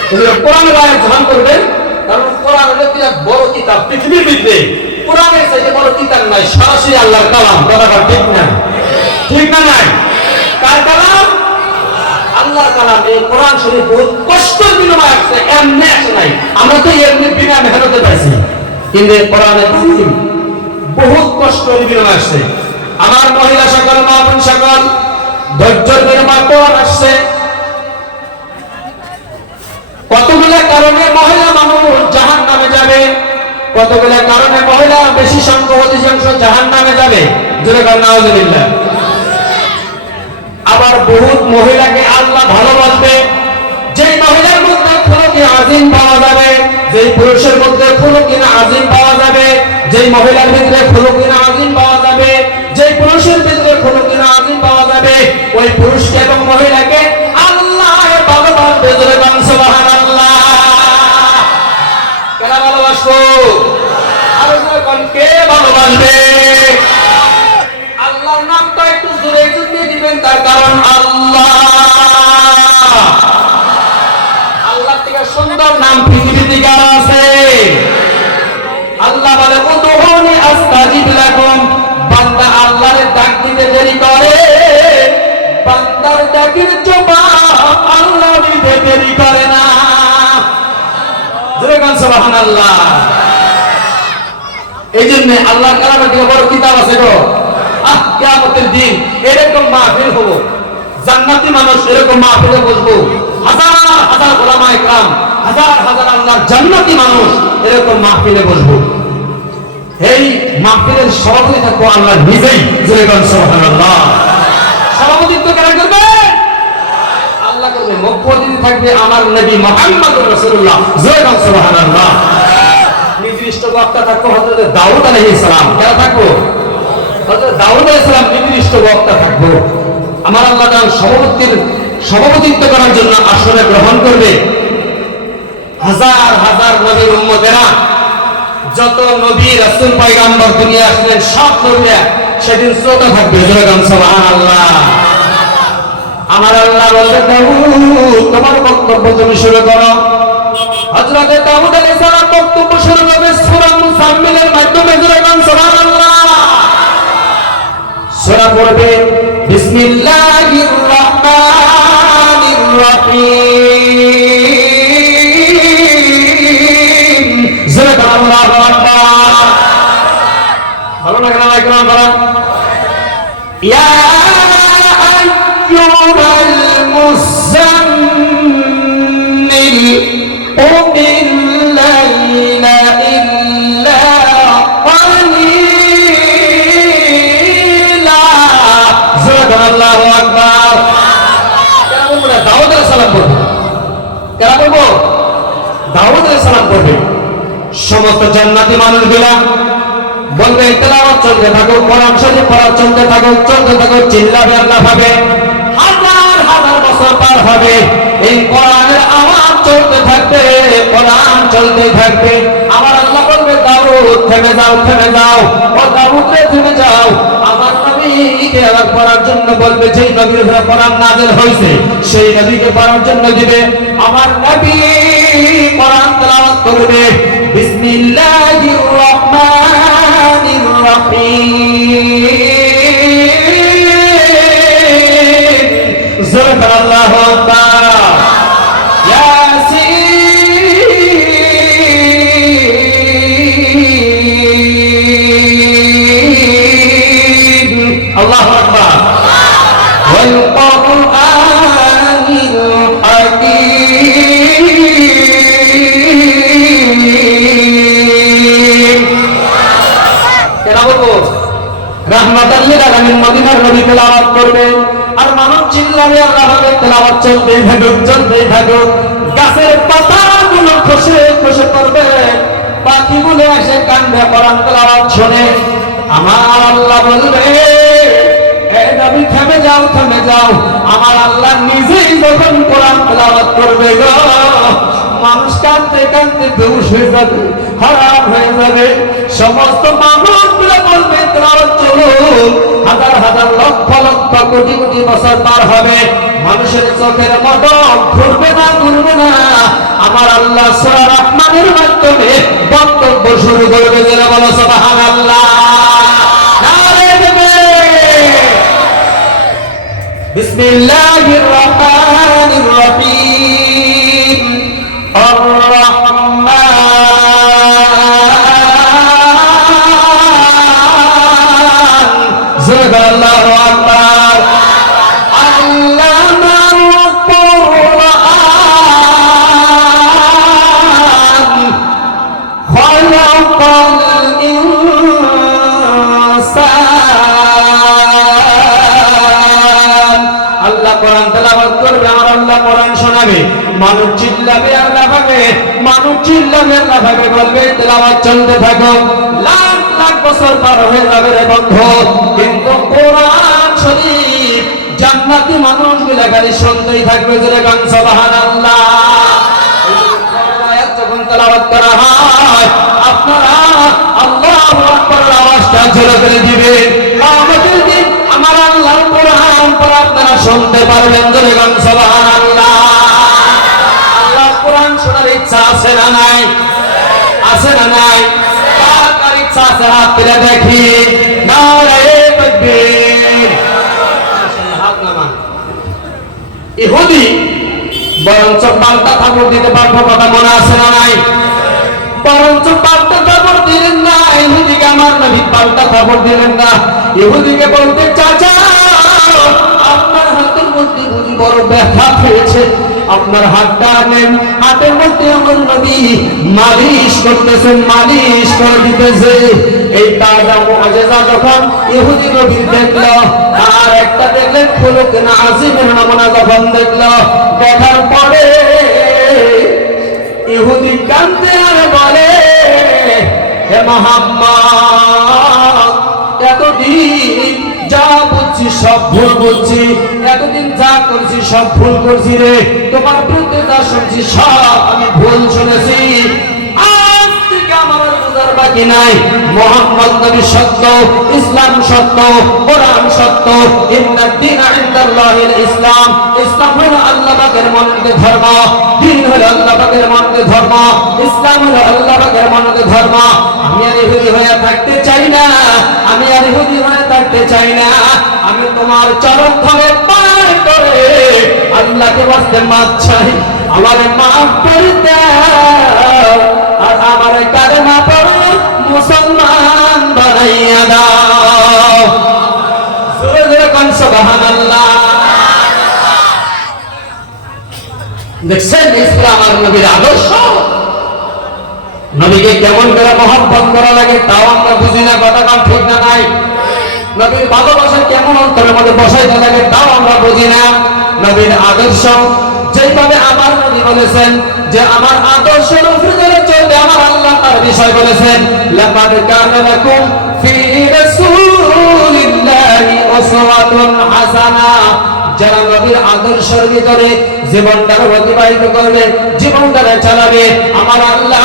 তুমি কোরআনের আয়াত ধ্যান করবেন, কারণ কোরআন হলো একটা বড় কিতাব। পৃথিবীর ভিতরে কোরআনের চাইতে বড় কিতাব নাই। সরাসরি আল্লাহর কালাম। কথাটা ঠিক না? ঠিক না? নাই কার কালাম? আল্লাহর কালাম। এই কোরআন শরীফ বহুত কষ্টের বিনিময়ে আসছে, এমনি আসে নাই। আমরা তো এমনি বিনা মেহনতে পাইছি, কিন্তু কোরআনের কালাম বহুত কষ্টের বিনিময়ে আসছে। আমার মহিলা সকল, মা বোন সকল, ধৈর্যের বিনিময়ে কোরআন আসছে। কতগুলো কারণে মহিলা মানুষ জাহান্নামে যাবে, কতগুলো কারণে মহিলা বেশি সংখ্যক অধিকাংশ জাহান্নামে যাবে। জোরে বলেন নাউযুবিল্লাহ। আবার বহুত মহিলাকে আল্লাহ ভালোবাসবে। যেই মহিলার মধ্যে খুলুকে আযীম পাওয়া যাবে, যেই পুরুষের মধ্যে খুলুকে আযীম পাওয়া যাবে, যেই মহিলার ভিতরে খুলুকে আযীম পাওয়া যাবে, যেই পুরুষের ভিতরে খুলুকে আযীম পাওয়া যাবে, ওই পুরুষকে এবং মহিলাকে আল্লাহ ভালোবাসবে। জোরে বলেন সুবহানাল্লাহ। কেন ভালোবাসবো? আরো জোরে বলেন, কে ভালোবাসবে? আল্লাহর নামটা একটু জোরে জোরে দিবেন, তার কারণ আল্লাহ। আল্লাহ থেকে সুন্দর নাম পৃথিবীতে কার আছে? ইস্তাজিব লাকুম, বান্দা আল্লাহর ডাক দিতে দেরি করে, বান্দার ডাকের জবাব আল্লাহ দিতে দেরি করে না। জোরে গান সুবহানাল্লাহ। এই জন্য আল্লাহর কালামে কি বড় কিতাব আছে গো, কিয়ামতের দিন এরকম মাহফিল হবো, জান্নাতি মানুষ এরকম মাহফিলে বসবো, হাজার হাজার উলামায়ে কেরাম, হাজার হাজার আল্লাহর জান্নাতি মানুষ এরকম মাহফিলে বসবো। এই মাহফিলের সভাপতি থাকবো আল্লাহ নিজেই। জোরে গান সুবহানাল্লাহ। সভাপতিত্ব কারা করবে? আল্লাহ করবে। মুখ্য অতিথি থাকবে আমার নবী মুহাম্মদুর রাসূলুল্লাহ। জোরে গান সুবহানাল্লাহ। নির্দিষ্ট বক্তা থাকবো হযরত দাউদ আলাইহিস সালাম। কারা থাকবো? হযরত দাউদ আলাইহিস সালাম নির্দিষ্ট বক্তা থাকবো। আমার আল্লাহ তাআলা সভাপতিত্ব করার জন্য আসরে গ্রহণ করবে হাজার হাজার নবীর উম্মতেরা, যত নবী রাসূল পয়গম্বর দুনিয়া আসলেন সব নবীরা সেদিন শ্রোতা থাকবে। জোরে গান সুবহানাল্লাহ। আমার আল্লাহ বলবে দাউদ তোমার বক্তব্য তুমি শুরু করো। হযরত দাউদ আলাইহিস সালাম বক্তব্য শুরু করবে সূরা মুসাম্মিলের মাধ্যমে। জোরে গান সুবহানাল্লাহ। সূরা পড়বে বিসমিল্লাহির রাহমানির রহিম। জোরে গান আল্লাহু আকবার। ভালো লাগে না একরাম বলা? ইয়া আইয়ুহাল মুযাম্মিল কুমিল লাইলা ইল্লা ক্বালিলা। জোরে গান আল্লাহু আকবার। কেন বলবো? দাউদ আলাইহিস সালাম পড়বে। কেন বলবো? দাউদ আলাইহিস সালাম পড়বে। সমস্ত জান্নাতি মানুষগুলা বলবে তেলাওয়াত চলতে থাকো, কোরআন শরীফ পড়া চলতে থাকো, চিল্লাবে আল্লাহ ভাবে। হাজার হাজার বছর পার হবে, এই কোরআনের আওয়াজ চলতে থাকবে, কোরআন চলতে থাকবে। আমার আল্লাহ বলবে দাউদ থেমে যাও, থেমে যাও, ও দাউদ রে থেমে যাও। আমার নবীকে আবার পড়ার জন্য বলবে, যেই নবীর উপরে কোরআন নাযিল হয়েছে সেই নবীকে পড়ার জন্য দিবে। আমার নবী কোরআন তেলাওয়াত করবে বিসমিল্লাহির রাহমানির রহিম। জোরে বলো আল্লাহু আকবার। ইয়াসিন। আল্লাহু আকবার। ওয়াল কুরআনিল হাকীম। কেন বলবো? রাহমাতাল লিল আলামিন মদিনার নবী তেলাওয়াত করবে, আর মানুষ চিল্লাবে আল্লাহ ভাবে। তেলাওয়াত চলতেই থাকুক, চলতেই থাকুক। গাছের পাতাগুলো খসে খসে পড়বে, পাখিগুলো এসে কান্দে কোরআন তেলাওয়াত শুনে। আমার আল্লাহ বলবে হে নবী থেমে যাও, থেমে যাও। আমার আল্লাহ নিজেই যখন কোরআন তেলাওয়াত করবে গো, মানুষ কাঁদতে কাঁদতে বেহুশ হয়ে যাবে, হারাম হয়ে যাবে। সমস্ত মানুষগুলো বলবে তেলাওয়াত চলুক। হাজার হাজার লক্ষ লক্ষ কোটি কোটি বছর পার হবে, মানুষের চোখের মডক ঘুরবে না, ঘুরবে না। আমার আল্লাহ সূরা রহমানের মাধ্যমে বক্তব্য শুরু করবে। যারা বলো সুবহানাল্লাহ। নারে তাকবীর। বিসমিল্লাহির রহমানির রহিম। আর রহমান। জোরে বলো আল্লাহু আকবার। আল্লামাল কুরআন খালাকাল ইনসান। আল্লাহ কোরআন তেলাওয়াত করবে, আমার আল্লাহ কোরআন শোনাবে। মানুষ চিল্লাবে আল্লাহ ভাবে, মানুষ চিল্লাবে আল্লাহ ভাবে। বলবে তেলাওয়াত চলতে থাকো। লাখ লাখ বছর পার হয়ে যাবে রে বন্ধু, কিন্তু কোরআন শরীফ জান্নাতি মানুষগুলা খালি শুনতেই থাকবে। জোরে গান সুবহানাল্লাহ। আয়াত যখন তেলাওয়াত করা হয়, আপনারা আল্লাহু আকবার আওয়াজটা জোরে করে দিবেন। কিয়ামতের দিন আমার আল্লাহর কোরআন পড়া আপনারা শুনতে পারবেন। জোরে গান সুবহানাল্লাহ। আল্লাহর কোরআন শোনার ইচ্ছা আছে না নাই? আছে না নাই? কার কার ইচ্ছা আছে হাত তুলে দেখি, নারে তাকবীর। হাত নামান। ইহুদি বরঞ্চ পাল্টা থাপড় দিতে পারবো, কথা মনে আছে না নাই? বরঞ্চ পাল্টা থাপড় দিলেন না ইহুদিকে, আমার নবী পাল্টা থাপড় দিলেন না ইহুদিকে। বলতে চাচা আপনার হাতের মধ্যে বুঝি বড় ব্যথা পেয়েছে, আপনার হাতটা নেন, হাতের মধ্যে আমার নবী মালিশ করতেছেন, মালিশ করে দিতেছে। এই তাজা মুআজিজা যখন ইহুদি নবী দেখলো, আর একটা দেখলেন খুলুকে না আজিমের নমুনা যখন দেখলো, দেখার পরে ইহুদি কান্দে আর বলে, হে মুহাম্মদ, এতদিন যা বলছি সব ভুল বলছি, এতদিন যা করছি সব ভুল করছি রে, তোমার বিরুদ্ধে যা শুনছি সব আমি ভুল শুনেছি। আজ থেকে আমার বুঝার বাকি নাই, মুহাম্মদ নবী সত্য, ইসলাম সত্য, কোরআন সত্য। ইন্নাদ দীনা ইনদাল্লাহিল ইসলাম, ইসলাম হলো আল্লাহ পাকের মনোনীত ধর্ম, দ্বীন হলো আল্লাহ পাকের মনোনীত ধর্ম, ইসলাম হলো আল্লাহ পাকের মনোনীত ধর্ম। আমি আর ইহুদি হয়ে থাকতে চাই না, আমি আর ইহুদি হয়ে থাকতে চাই না। আমি তোমার চরণ ধরে পার করে আল্লাহকে ওয়াস্তে মাফ চাই, আমারে মাফ করে দাও, আর আমারে কালেমা পড়ে মুসলমান বানাইয়া দাও। জোরে জোরে কোন সুবহানাল্লাহ। দেখছেন ইসলাম আর নবীর আদর্শ, নবীকে কেমন করে মহব্বত করা লাগে তাও আমরা বুঝি না, কথা কাম ঠিক না নাই? নবীর ভালোবাসা কেমন অন্তরের মধ্যে বসাইতে লাগে তাও আমরা বুঝি না। নবীর আদর্শ যেভাবে আমার নবী বলেছেন যে আমার আদর্শের উপরে চলবে, আমার আল্লাহ তার বিষয় বলেছেন, লাকাদ কানা লাকুম ফি রাসূলিল্লাহি উসওয়াতুন হাসানা। যারা নবীর আদর্শের ভিতরে জীবনটা অতিবাহিত করবে, জীবনটা চালাবে, আমার আল্লাহ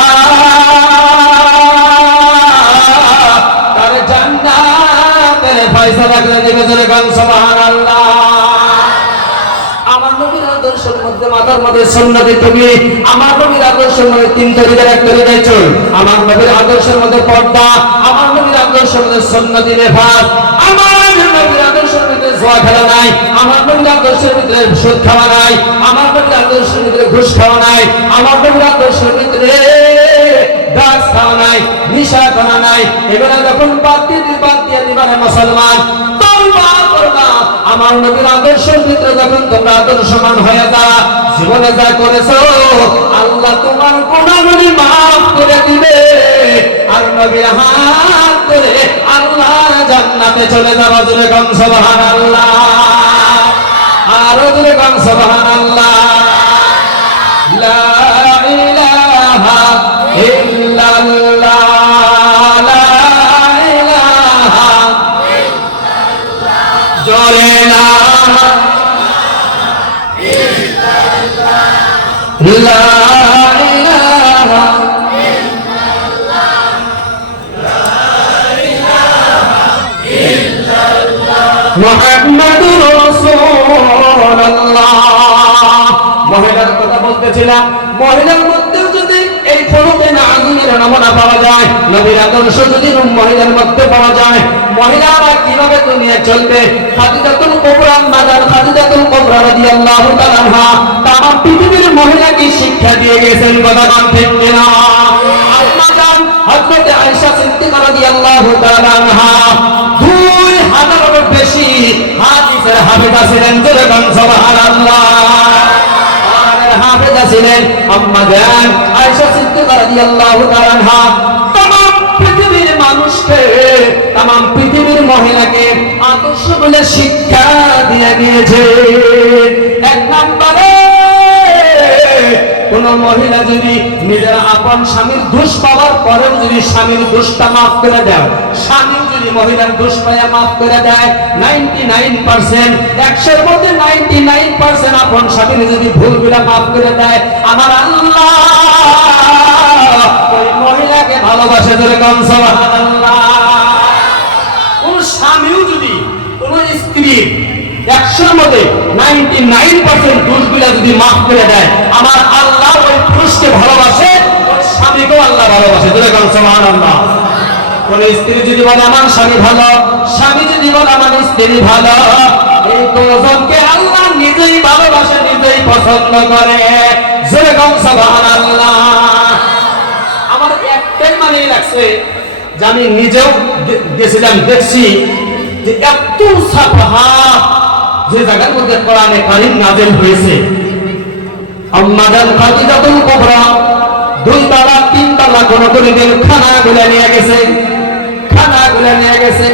তার জান্নাতের ফয়সালা করে দিবে। জোরে গান সুবহানাল্লাহ। আমার নবীর আদর্শের মধ্যে মাথার মধ্যে সুন্নতে তুমি, আমার নবীর আদর্শের মধ্যে তিন তরিকার এক তরিকায় চল, আমার নবীর আদর্শের মধ্যে পর্দা, আমার নবীর আদর্শের মধ্যে সুন্নতি লেফাজ, আমার নবীর আদর্শের মধ্যে জুয়া খেলা নাই, আমার নবীর আদর্শের ভিতরে সুদ খাওয়া নাই, আমার নবীর আদর্শের ভিতরে ঘুষ খাওয়া নাই, আমার নবীর আদর্শের ভিতরে ড্রাগস খাওয়া নাই, নিশা করা নাই। এবারে যখন বাদ দিয়ে দিবারে মুসলমান তওবা করবা, আমার নবীর আদর্শের ভিতরে যখন তোমরা আদর্শমান হয়ে যা, জীবনে যা করেছো আল্লাহ তোমার গুনাহগুলি মাফ করে দিবে, আর নবীর হাত ধরে আল্লাহর জান্নাতে চলে যাবা। জোরে গান সুবহানাল্লাহ, আরো জোরে গান সুবহানাল্লাহ। লা ইলাহা ইল্লাল্লাহ, লা ইলাহা ইল্লাল্লাহ, জোরে লা ইল্লাল্লাহ, লা ইলাহা মুহাম্মাদুর রাসূলুল্লাহ। মহিলার কথা বলতেছিলাম, মহিলার মধ্যেও যদি এই খলুকে না আগুনের নমুনা পাওয়া যায়, নবীর আদর্শ যদি মহিলার মধ্যে পাওয়া যায়, মহিলারা কিভাবে দুনিয়া চলবে। খাদিজাতুল কুবরা, মাদার খাদিজাতুল কুবরা রাদিয়াল্লাহু তাআলা আনহা তামাম পৃথিবীর মহিলাকে শিক্ষা দিয়ে গেছেন, কথা বলেন ঠিক কিনা? আম্মা হযরত আয়েশা সিদ্দিকা রাদিয়াল্লাহু তাআলা আনহা 2000 বেশি হাদিসের হাফেজা ছিলেন। জোরে বলেন সুবহানাল্লাহ। হাফেজা ছিলেন আম্মা জান আয়েশা সিদ্দিকা রাদিয়াল্লাহু তাআলা আনহা तमाम পৃথিবীর মানুষকে, तमाम পৃথিবীর মহিলাকে আদর্শ বলে শিক্ষা দিয়ে দিয়েছে। এক নম্বরে কোন মহিলা যদি নিজের আপন স্বামীর দোষ পাওয়ার পরেও যদি স্বামীর দোষটা মাফ করে দেয়, স্বামী যদি মহিলার দোষ পায়া মাফ করে দেয়, 99% 100-এর মধ্যে 99% আপন স্বামী যদি ভুলগুলা মাফ করে দেয়, আমার আল্লাহ ওই মহিলাকে ভালোবাসে। ধরে কোন সুবহানাল্লাহ। কোন স্বামীও যদি কোন স্ত্রী 100-এর মধ্যে 99% দোষগুলা যদি মাফ করে দেয়, আমার আল্লাহ ওই পুরুষকে ভালোবাসে, ওই স্বামীকেও আল্লাহ ভালোবাসে। ধরে কোন সুবহানাল্লাহ। কোন স্ত্রী যদি বলে আমার স্বামী ভালো, স্বামী যদি বলে আমার স্ত্রী ভালো, এই দুজনকে আল্লাহ নিজেই ভালোবাসে, নিজেই পছন্দ করে। যেরকম সুবহানাল্লাহ। আমার একটাই মানে লাগছে যে আমি নিজেও গেছিলাম, দেখছি যে এত সাফাহাত যে জায়গার মধ্যে কোরআনে কারীম নাযিল হয়েছে। আম্মাজান খাদিজাতুল কুবরা 2 তলা 3 তলা কোন দিন খানাগুলো নিয়ে গেছে, খানাগুলো নিয়ে গেছে।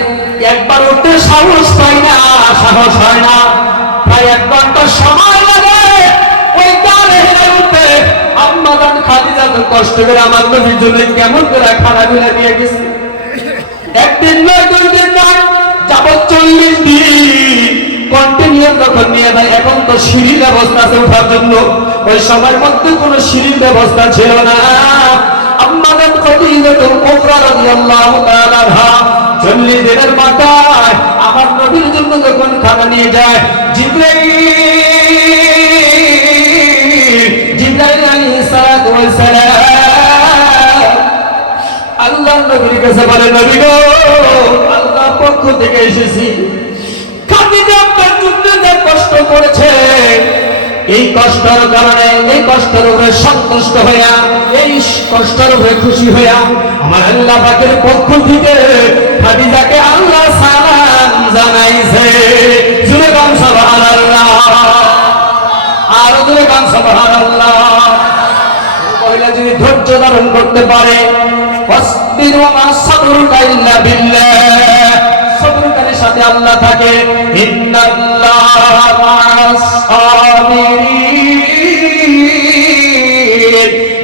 একবার উঠতে সাহস পায় না, সাহস হয় না, প্রায় 1 ঘন্টা সময় লাগে ওই কারে হেরে উঠতে। আম্মাজান খাদিজা তো কষ্ট করে আমার নবীর জন্য কেমন করে খানাগুলো নিয়ে গেছে। একদিন নয়, 2 দিন নয়, যাবত 40 দিন কন্টিনিউ যখন নিয়ে যায়। এখন তো সিঁড়ির ব্যবস্থা আছে ওঠার জন্য, ওই সময়ের মধ্যে কোনো সিঁড়ির ব্যবস্থা ছিল না। আম্মাজান খাদিজাতুল কুবরা রাদিয়াল্লাহু তাআলা আনহা 40 দিনের মাথায় আমার নবীর জন্য যখন খানা নিয়ে যায়, জিবরাইল আলাইহিস সালাতু ওয়াস সালাম আল্লাহর নবীর কাছে বলে, নবী গো, আল্লাহর পক্ষ থেকে এসেছি। খাদিজা আপনার জন্য যে কষ্ট করেছে, এই কষ্টের কারণে, এই কষ্টের উপরে সন্তুষ্ট হইয়া, এই কষ্টের উপরে খুশি হইয়া আমার আল্লাহ পাকের পক্ষ থেকে খাদিজাকে আল্লাহ সালাম জানাইছে। জুরে গান সুবহানাল্লাহ, আর জুরে গান সুবহানাল্লাহ। মহিলা যদি ধৈর্য ধারণ করতে পারে, ওয়াসবিরু মা সাবরুকা ইল্লা বিল্লাহ, সবরকারীর সাথে আল্লাহ থাকে। ইন্নাল্লাহা মা'আস সাবিরিন।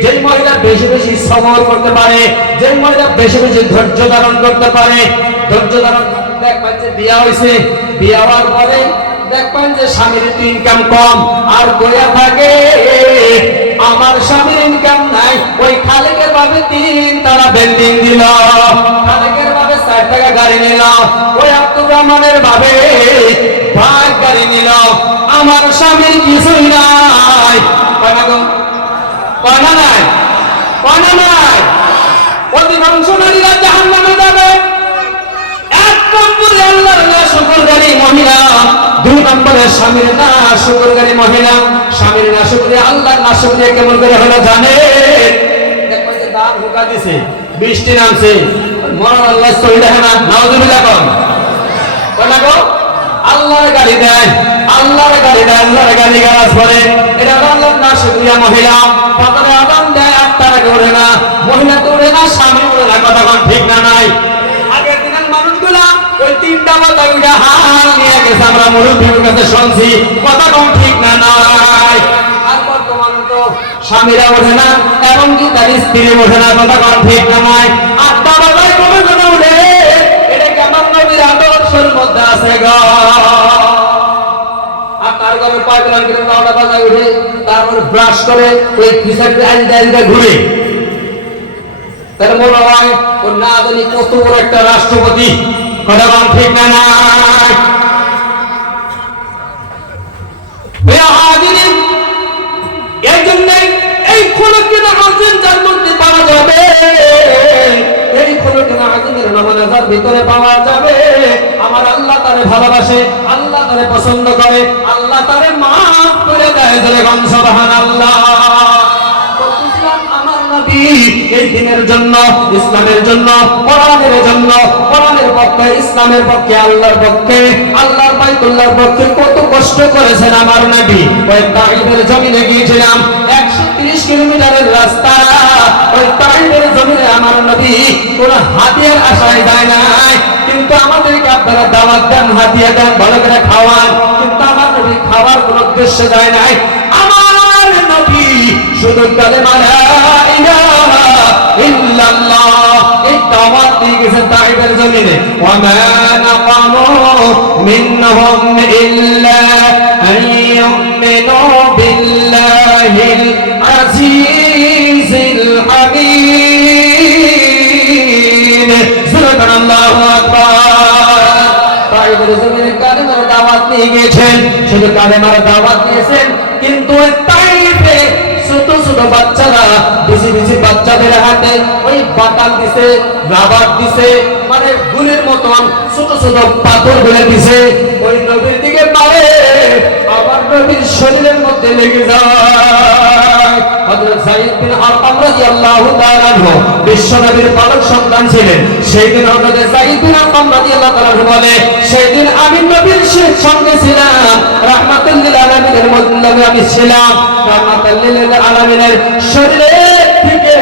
যে মহিলা বেশি বেশি সবর করতে পারে, যে মহিলা বেশি বেশি ধৈর্য ধারণ করতে পারে, ধৈর্য ধারণ, দেখবেন যে বিয়া হইছে, বিয়া হওয়ার পরে দেখবেন যে স্বামীর ইনকাম কম, আর গোয়া থাকে আমার স্বামীর ইনকাম নাই, ওই খালেকের ভাবে 3 তারা বিল্ডিং দিল, খালেকের ভাবে 4 টাকা গাড়ি নিল, ওই আব্দুর রহমানের ভাবে 5 গাড়ি নিল, আমার স্বামীর কিছুই নাই। কয়না নাই, কয়না নাই। অধিকাংশ নারীরা জাহান্নামে যাবে। 1 নম্বরে আল্লাহর নাশকরকারী মহিলা, 2 নম্বরে স্বামীর নাশকরকারী মহিলা। স্বামীর নাশকরি, আল্লাহর নাশকরি কেমন করে হলো জানে? দেখবেন যে দাঁত ঢোকা দিছে, বৃষ্টি নামছে, মরার আল্লাহ সহি দেখে না, নাউযুবিল্লাহ কোন কোন গো, আল্লাহর গালি দেয়, আল্লাহর গালি দেয়, আল্লাহর গালি গালাজ করে। এটা আল্লাহর নাশকরিয়া মহিলা। পাতারে আদান দেয়, 8 টাকা করে না, মহিলা তো ওরে না, স্বামী ওরে না, কথা কোন ঠিক না নাই? আগের দিনের মানুষগুলা ওই 3টা মাথা উঠে হাল নিয়ে গেছে, আমরা মুরব্বীর কাছে শুনছি, কথা কোন ঠিক না নাই? আর বর্তমানে তো স্বামীরা ওঠে না, এমনকি তার স্ত্রী ওঠে না, কথা কোন ঠিক না নাই? 8টা বাজায় কবে করে উঠে? এটা কি আমার নবীর আদর্শের মধ্যে আছে গো? আর তার ঘরে 5 মিনিট করে 9টা বাজায় উঠে, তারপর ব্রাশ করে ওই পিছনে আইদা ঘুরে, তাহলে মনে হয় ও না জানি কত বড় একটা রাষ্ট্রপতি, কথা কোন ঠিক না নাই? এই জন্য এই খোলকের আযম যার মধ্যে পাওয়া যাবে, এই খোলকের আযমের নামাজের ভিতরে পাওয়া যাবে, আমার আল্লাহ তারে ভালোবাসে, আল্লাহ তারে পছন্দ করে, আল্লাহ তারে মাফ করে দেয়। যেরকম সুবহানাল্লাহ। আমার নবী এই দিনের জন্য, ইসলামের জন্য, কোরআনের জন্য, কোরআনের পক্ষে, ইসলামের পক্ষে, আল্লাহর পক্ষে, আল্লাহর বাইতুল্লাহর পক্ষে কত কষ্ট করেছেন আমার নবী। ওই তাইফের জমিনে গিয়েছিলাম, 130 কিলোমিটারের রাস্তা, ওই তাইফের জমিনে আমার নবী কোন হাদিয়ার আশায় যায় নাই, কিন্তু আমাদেরকে আপনারা দাওয়াত দেন, হাদিয়া দেন, ভালো করে খাওয়ান, কিন্তু আমার নবী খাওয়ার কোন উদ্দেশ্যে যায় নাই। আমার নবী শুধু কালেমা লা ইলাহা ইল্লাল্লাহ এই দাওয়াত দিয়ে গেছেন তাইফের জমিনে। ওয়া মা নাকামু মিনহুম ইল্লা আন ইউমিনু বিল্লাহিল আজিজিল হামিদ। সুবহানাল্লাহু আকবার। তাইফের জমিনে কালেমার দাওয়াত দিয়ে গেছেন, শুধু কালেমার দাওয়াত দিয়েছেন, কিন্তু তাইফে ছোট ছোট বাচ্চারা, বেশি বেশি বাচ্চাদের হাতে ওই ওই বাটাল দিছে, রাবার দিছে, মানে গুলির মতন ছোট ছোট পাথর গুলে দিছে, ওই নবীর দিকে মারে, আবার নবীর শরীরের মধ্যে লেগে যায়। হযরত যায়েদ বিন আরকাম রাদিয়াল্লাহু তাআলা আনহু বিশ্ব নবীর পালক সন্তান ছিলেন। সেই দিন হযরত যায়েদ বিন আরকাম রাদিয়াল্লাহু তাআলা আনহু বলে, সেই দিন আমি নবীর সঙ্গে ছিলাম, রাহমাতুল লিল আলামিনের মধ্যে আমি ছিলাম। রাহমাতুল লিল আলামিনের শরীরের থেকে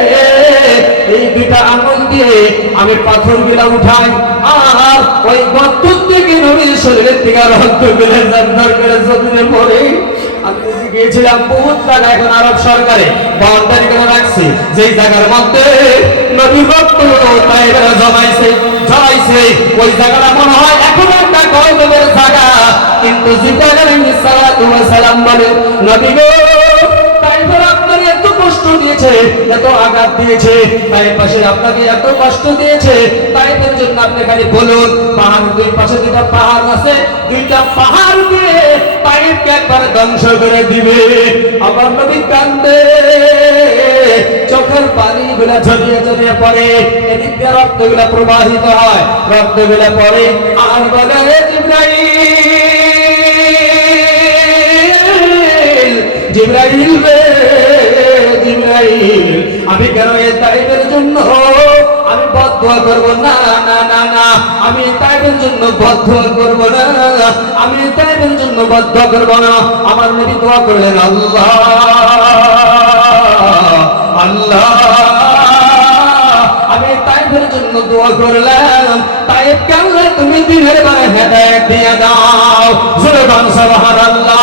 এই দুইটা আঙ্গুল দিয়ে আমি পাথরগুলো উঠাই, আর ওই গর্ত থেকে নবীর শরীরের থেকে রক্তগুলো ঝরঝর করে জমিনে পড়ে। আমি গিয়েছিলাম বহুত জায়গা, এখন আরব সরকারে বাউন্ডারি করে রাখছে, যেই জায়গার মধ্যে নবীর রক্ত তাইবের জমাইছে, ওই জায়গাটা মনে হয় এখন একটা গর্বের জায়গা, কিন্তু জিবরাইল আলাইহিস সালাতু ওয়াস সালাম বলে, নবী গো তাইবের আপনাকে এত কষ্ট দিয়েছে, এত আঘাত দিয়েছে, তাইয়ের পাশে আপনাকে এত কষ্ট দিয়েছে, তাইবের জন্য আপনি খালি বলুন, পাহাড় দুই পাশে দুইটা পাহাড় আছে, দুইটা পাহাড় দিয়ে তাইবকে একবার ধ্বংস করে দিবে। আমার নবী কান্দে, চোখের পানিগুলা ঝরিয়ে ঝরিয়ে পড়ে, এদিক দিয়ে রক্তগুলা প্রবাহিত হয়, রক্তগুলা পড়ে, আর বলে জিবরাইল রে জিবরাইল, আমি কেন এই তাইবের জন্য আমি বদদুয়া করব না, না না না, আমি তাইবের জন্য বদদুয়া করব না, আমি তাইবের জন্য বদদুয়া করব না। আমার নবী দোয়া করলেন, আল্লাহ আল্লাহ, আমি তাইবের জন্য দোয়া করলাম, তাইবকে আল্লাহ তুমি দিনের বেলায় হেদায়েত দিয়ে দাও। জোরে বল সুবহানাল্লাহ।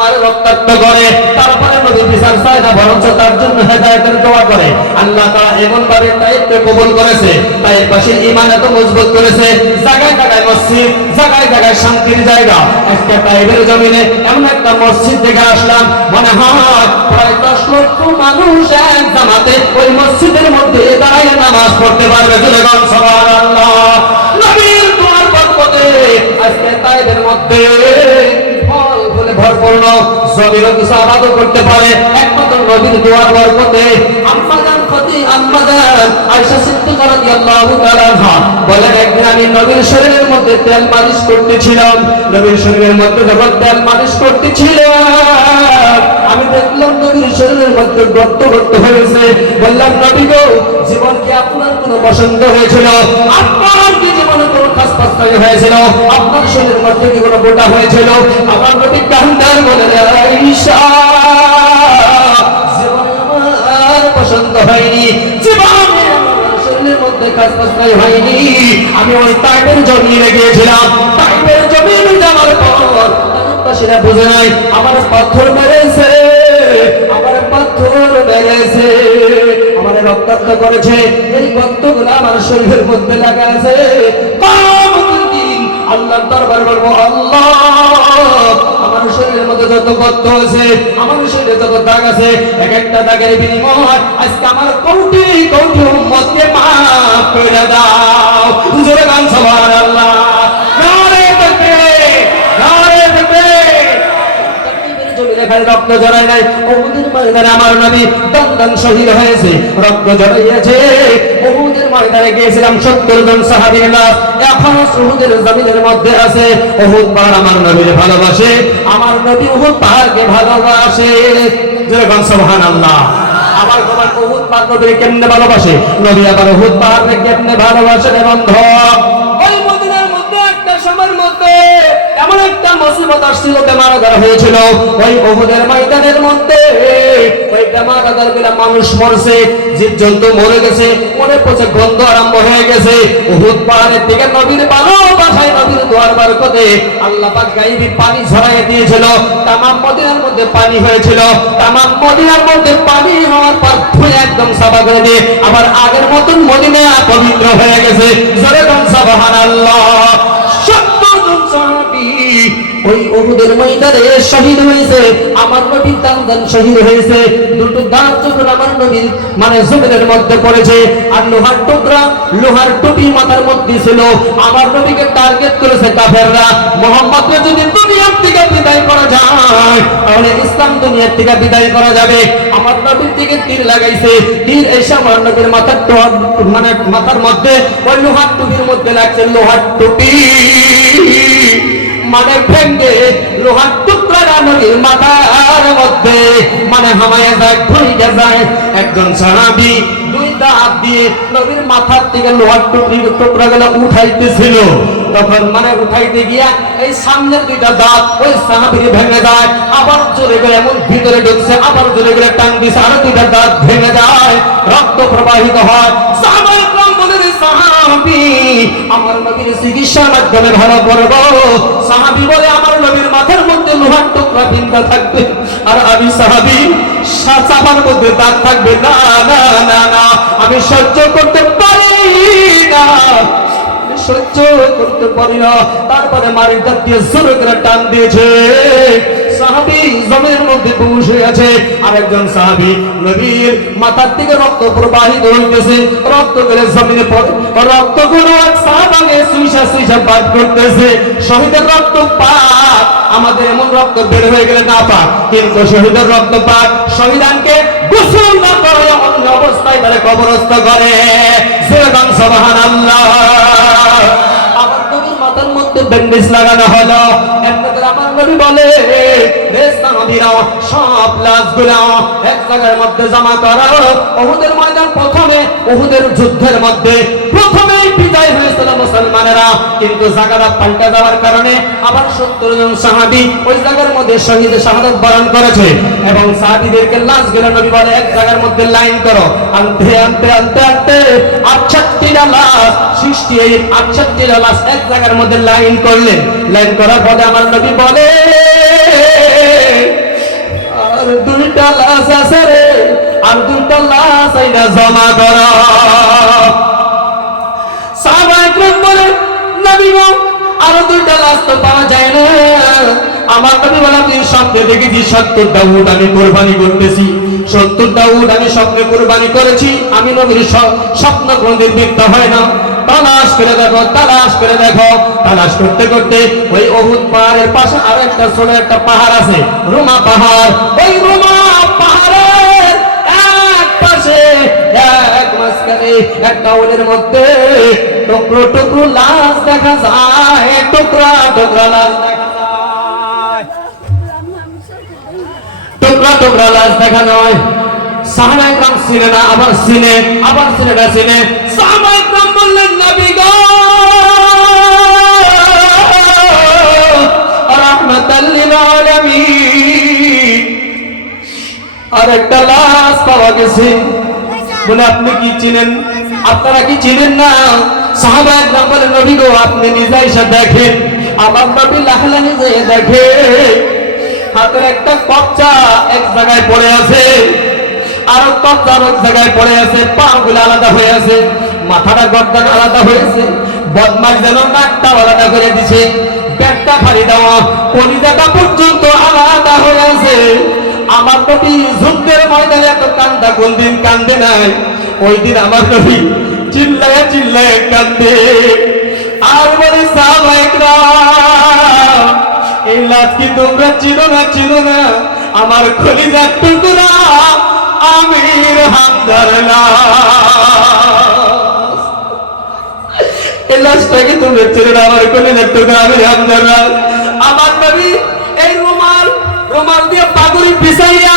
মারে রক্তাক্ত করে, তারপরে নবী বিচার চায় না, বরঞ্চ তার জন্য হেদায়েতের দোয়া করে। আল্লাহ তাআলা এমন ভাবে তাইবকে কবুল করেছে, তাইব বাসীর ঈমান এত মজবুত করেছে, জায়গায় জায়গায় মসজিদ, জায়গায় জায়গায় শান্তির জায়গা। একটা তাইবের জমিনে এমন একটা মসজিদ দেখে আসলাম, মনে হয় প্রায় 10 লক্ষ মানুষ এক জামাতে ওই মসজিদের মধ্যে দাঁড়িয়ে নামাজ পড়তে পারবে। সুবহানাল্লাহ। নবীর দোয়ার বরকতে আজকে তাইবের মধ্যে ভরপূর্ণ জমিরও কিছু আবাদ করতে পারে একমাত্র নবীর দোয়ার বরকতে। আম্মাজান ফতি আম্মাজান আয়েশা সিদ্দিকা রাদিয়াল্লাহু তাআলা আনহা বলেন, একদিন আমি নবীর শরীরের মধ্যে তেল মালিশ করতেছিলাম, নবীর শরীরের মধ্যে যখন তেল মালিশ করতেছিলাম আমি দেখলাম নবীর শরীরের মধ্যে গর্ত গর্ত হয়েছে। বললাম, নবী গো, জীবন কি আপনার কোনো পছন্দ হয়েছিল? আপনার কি জীবনে কোনো খাস পাস্তানি হয়েছিল? আপনার শরীরের মধ্যে কি কোনো গোটা হয়েছিল? আমার নবী কান্দার বলে, আয়েশা, জীবনে আমার পছন্দ হয়নি, জীবনে আমার শরীরের মধ্যে খাস পাস্তানি হয়নি। আমি ওই তাইবের জমিনে গিয়েছিলাম, তাইবের জমিনে যাওয়ার পর সেটা বুঝে নাই, আমার পাথর মেরেছে, আমার পাথর মেরেছে, আমার রক্তাক্ত করেছে, এই গর্তগুলো আমার শরীরের মধ্যে লাগা আছে। কিয়ামতের দিন আল্লাহর দরবারে বলবো, আল্লাহ, আমার শরীরের মধ্যে যত গর্ত আছে, আমার শরীরে যত দাগ আছে, এক একটা দাগের বিনিময় আজকে আমার কোটি কোটি উম্মতকে মাফ করে দাও। জোরে গান সুবহানাল্লাহ। রক্ত জড়ায় নাই, উহুদের ময়দানে আমার নবী দান শহীদ হয়েছে, রক্ত জড়াইয়াছে। উহুদের ময়দানে গিয়েছিলাম 70 জন সাহাবীর লাশ এখনো উহুদের জমিনের মধ্যে আছে। উহুদ পাহাড় আমার নবীর ভালোবাসে, আমার নবী উহুদ পাহাড়কে ভালোবাসে। যেরকম সুবহানাল্লাহ। আমার তোমার উহুদ পাহাড় নবীকে কেমনে ভালোবাসে, নবী আবার উহুদ পাহাড়কে কেমনে ভালোবাসেন। বন্ধু, ওই মদিনার মধ্যে একটা সময়ের মধ্যে এমন একটা মুসিবত আসছিল, বেমার আজার হয়েছিল ওই উহুদের ময়দানের মধ্যে। ওই বেমার আজার গুলা মানুষ মরছে, জীবজন্তু মরে গেছে, মনে পচে গন্ধ আরম্ভ হয়ে গেছে। উহুদ পাহাড়ের দিকে নবীর ভালোবাসায়, নবীর দোয়ার বরকতে আল্লাহ পাক গায়েবী পানি ছড়াইয়ে দিয়েছিল। তামাম মদিনার মধ্যে পানি হয়েছিল, তামাম মদিনার মধ্যে পানি হওয়ার পর ধুয়ে একদম সাফা করে দিয়ে আবার আগের মতন মদিনা পবিত্র হয়ে গেছে। জোরে বল সুবহানাল্লাহ। ওই উহুদের ময়দানে শহীদ হয়েছে, আমার নবীর দান শহীদ হয়েছে। দুটো দাঁত যখন আমার নবীর মানে জমিনের মধ্যে পড়েছে, আর লোহার টুকরা লোহার টুপি মাথার মধ্যে ছিল, আমার নবীকে টার্গেট করেছে কাফেররা। মোহাম্মদকে যদি দুনিয়ার থেকে বিদায় করা যায়, তাহলে ইসলাম দুনিয়ার থেকে বিদায় করা যাবে। আমার নবীর দিকে তীর লাগাইছে, তীর এসে আমার নবীর মাথার মানে মাথার মধ্যে ওই লোহার টুপির মধ্যে লাগছে। লোহার টুপি মানে ভেঙ্গে লোহার টুকরা নবীর মাথার মধ্যে মানে হামায় যায়, ঢুকে যায়। একজন সাহাবী দুই দাঁত দিয়ে নবীর মাথার থেকে লোহার টুকরির টুকরাগুলো উঠাইতেছিল, তখন মানে উঠাইতে গিয়া এই সামনের দুইটা দাঁত ওই সাহাবীর ভেঙে যায়। আবার জোরে করে এমন ভিতরে ঢুকছে, আবার জোরে করে টান দিছে, আরো দুইটা দাঁত ভেঙে যায়, রক্ত প্রবাহিত হয়। সাহাবায়ে কেরাম বলেন, সাহাবী আমার নবীর চিকিৎসার মাধ্যমে ভালো করব। সাহাবী বলে, আমার নবীর মাথার মধ্যে লোহার টুকরা বিন্দা থাকবে, আর আমি সাহাবী চাপার মধ্যে দাঁত থাকবে। না না না না, আমি সহ্য করতে পারি না, সহ্য করতে পারি না। তারপরে মারির দাঁত দিয়ে জোরে করে টান দিয়েছে। সাহাবী জমিনের মধ্যে বসে আছে, আরেকজন সাহাবী নবীর মাথার থেকে রক্ত প্রবাহিত হইতেছে, রক্ত করে জমিনে পড়ে, রক্তগুলো এক সাহাবাকে সুইসা সুইসা পাক করতেছে। শহীদের রক্ত পাক, আমাদের এমন রক্ত বের হয়ে গেলে না পাক, কিন্তু শহীদের রক্ত পাক। শহীদানকে গোসল না করে অন্য অবস্থায় তারা কবরস্থ করে। সুবহানাল্লাহ। আমার নবীর মাথার মধ্যে ব্যান্ডেজ লাগানো হলো। এমনিতে আমার নবী বলে, হে সাহাবীরা, সব লাশগুলো এক জায়গার মধ্যে জমা করো। উহুদের ময়দান প্রথমে, উহুদের যুদ্ধের মধ্যে প্রথমেই বিজয় হয়েছিল মুসলমানেরা, কিন্তু জায়গাটা পাল্টা যাওয়ার কারণে আবার 70 জন সাহাবী ওই জায়গার মধ্যে শহীদ শাহাদাত বরণ করেছে। এবং সাহাবীদেরকে লাশগুলো নবী বলে এক জায়গার মধ্যে লাইন করো। আনতে আনতে আনতে আনতে 68টা লাশ, 68টা লাশ এক জায়গার মধ্যে লাইন করলেন। লাইন করার পরে আমার নবী বলে, আর দুইটা লাশ আছে রে, আর দুইটা লাশ আইনা জমা করো। সাহাবায়ে কেরাম বলে, নবী গো, আরো দুইটা লাশ তো পাওয়া যায় না। আমার নবী বলে, আমি স্বপ্নে দেখেছি 70টা উট আমি কুরবানি করতেছি, 70টা উট আমি স্বপ্নে কুরবানি করেছি। আমি নবীর স্বপ্ন কোনদিন মিথ্যা হয় না। তালাশ করে দেখো, তালাশ করে দেখো। তালাশ করতে করতে ওই উহুদ পাহাড়ের পাশে আরো একটা ছোট একটা পাহাড় আছে, রুমা পাহাড়। ওই রুমা পাহাড়ের এক পাশে এক মাঝখানে একটা উটের মধ্যে টুকরো টুকরো লাশ দেখা যায়, টুকরা টুকরা লাশ দেখা যায়, টুকরা টুকরা লাশ দেখা যায়। সাহাবায়ে কেরাম চিনে না, আবার চিনে, আবার চিনে না, চিনে। সাহাবায়ে কেরাম বললেন, নবী গো, রাহমাতাল লিল আলামিন, আরেকটা লাশ পাওয়া গেছে। বলে, আপনি কি চিনেন? আপনারা কি চিনেন না? সাহাবায়ে কেরাম বলেন, নবী গো, আপনি নিজে এসে দেখেন। আমার নবী লাহলা নিজে দেখে, হাতের একটা কচ্চা এক জায়গায় পড়ে আছে, আর কচ্চা এক জায়গায় পড়ে আছে, পা গুলো আলাদা হয়ে আছে, মাথাটা গর্দান আলাদা হয়েছে। বদমাশ যেন নাকটা আলাদা করে দিছে, পেটটা ফাড়ি দেওয়া, কলিজাটা পর্যন্ত আলাদা হয়ে আছে। আমার নবী যুদ্ধের ময়দানে এত কান্দা কোনদিন কান্দে নাই। ওই দিন আমার নবী চিল্লায় চিল্লায় কান্দে, আর বলে, সাহাবায়ে কেরাম, এই লাশ কি তোমরা চিনো না? চিনো না? আমার কলিজার টুকরা আমির হামজার লাশ। এই লাশটা কি তোমরা চিনো না? আমার কলিজার টুকরা আমির হামজার লাশ। আমার নবী এই রুমাল দিয়ে পাগড়ি বিছাইয়া,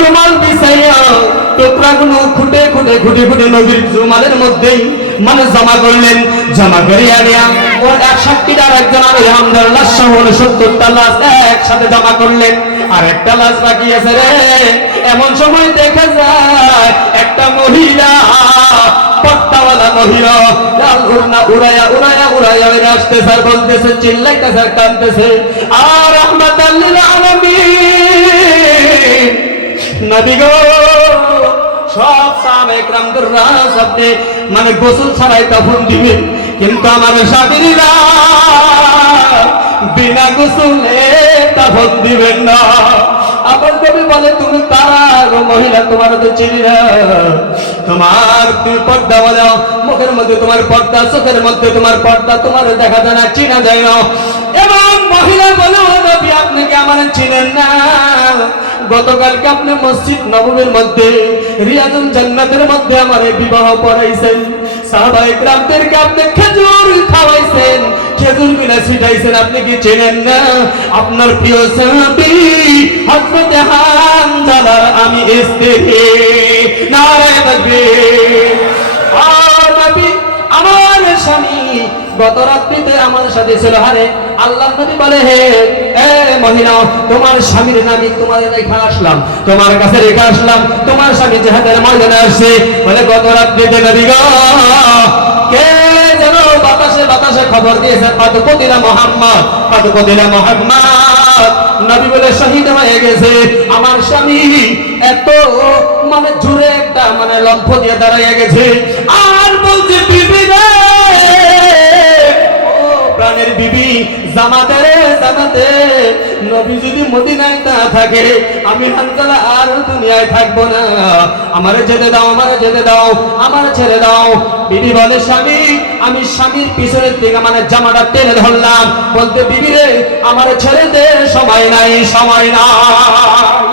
রুমাল বিছাইয়া টুকরাগুলো খুঁটে খুঁটে খুঁটে খুঁটে নবীর রুমালের মধ্যেই মানে জমা করলেন। জমা করে আনিয়া ওর 61টার একজন আমির হামজার লাশ সহ 70টা লাশ একসাথে জমা করলেন। আর একটা লাশ বাকি আছে রে। এমন সময় দেখা যায় একটা মহিলা, পট্টাওয়ালা মহিলা, লাল ওড়না উড়াইয়া উড়াইয়া উড়াইয়া আসতেছে, আর বলতেছে, চিল্লাইতেছে, আর কাঁদতেছে, আর রাহমাতাল লিল আলামিন, নবী গো, সব সাহাবায়ে কেরামদের লাশ আপনি মানে গোসল ছাড়াই দাফন দিবেন, কিন্তু আমার সাহাবীরা বিনা গোসলে কাফন দিবেন না। আমার নবী বলে তুমি কারা গো মহিলা, তোমার তো চিনি না। তোমার তুমি পর্দা বলো, মুখের মধ্যে তোমার পর্দা, চোখের মধ্যে তোমার পর্দা, তোমার দেখা যায় না, চিনা যায় না। এবং মহিলা বলে ও নবী আপনি কি আমার চিনেন না? গতকালকে আপনি মসজিদ নববীর মধ্যে রিয়াজুল জান্নাতের মধ্যে আমারে বিবাহ পড়াইছেন, সাহাবায়ে কিরামদেরকে আপনি খেজুর খাওয়াইছেন, খেজুর মিলা ছিটাইছেন, আপনি কি চেনেন না? আপনার প্রিয় সাহাবী হযরত হামজালার আমি স্ত্রী। নারায়ে তাকবীর। নবী আমার স্বামী গত রাত্রিতে আমার সাথে ছিল। হারে আল্লাহ নবী বলে হে মহিলা, তোমার স্বামীর নামে তোমার রেখে আসলাম, তোমার কাছে রেখে আসলাম, তোমার স্বামী জিহাদের ময়দানে আসছে। বলে গত রাত্রিতে নবী গো কে যেন বাতাসে বাতাসে খবর দিয়েছে পাদুপতিরা মোহাম্মদ, পাদুপতিরা মোহাম্মদ। নবী বলে শহীদ হয়ে গেছে আমার স্বামী, এত মানে জুড়ে একটা মানে লম্ফ দিয়ে দাঁড়িয়ে গেছে। আর বলছে বিবি রে, প্রাণের বিবি, জামাতে রে জামাতে, নবী যদি মদিনায় না থাকে আমি হানজালা আর দুনিয়ায় থাকবো না, আমারে যেতে দাও, আমারে যেতে দাও, আমারে ছেড়ে দাও। বিবি বলে স্বামী, আমি স্বামীর পিছনের দিকে মানে জামাটা টেনে ধরলাম, বলতে বিবি রে আমারে ছেড়ে দে, সময় নাই, সময় নাই।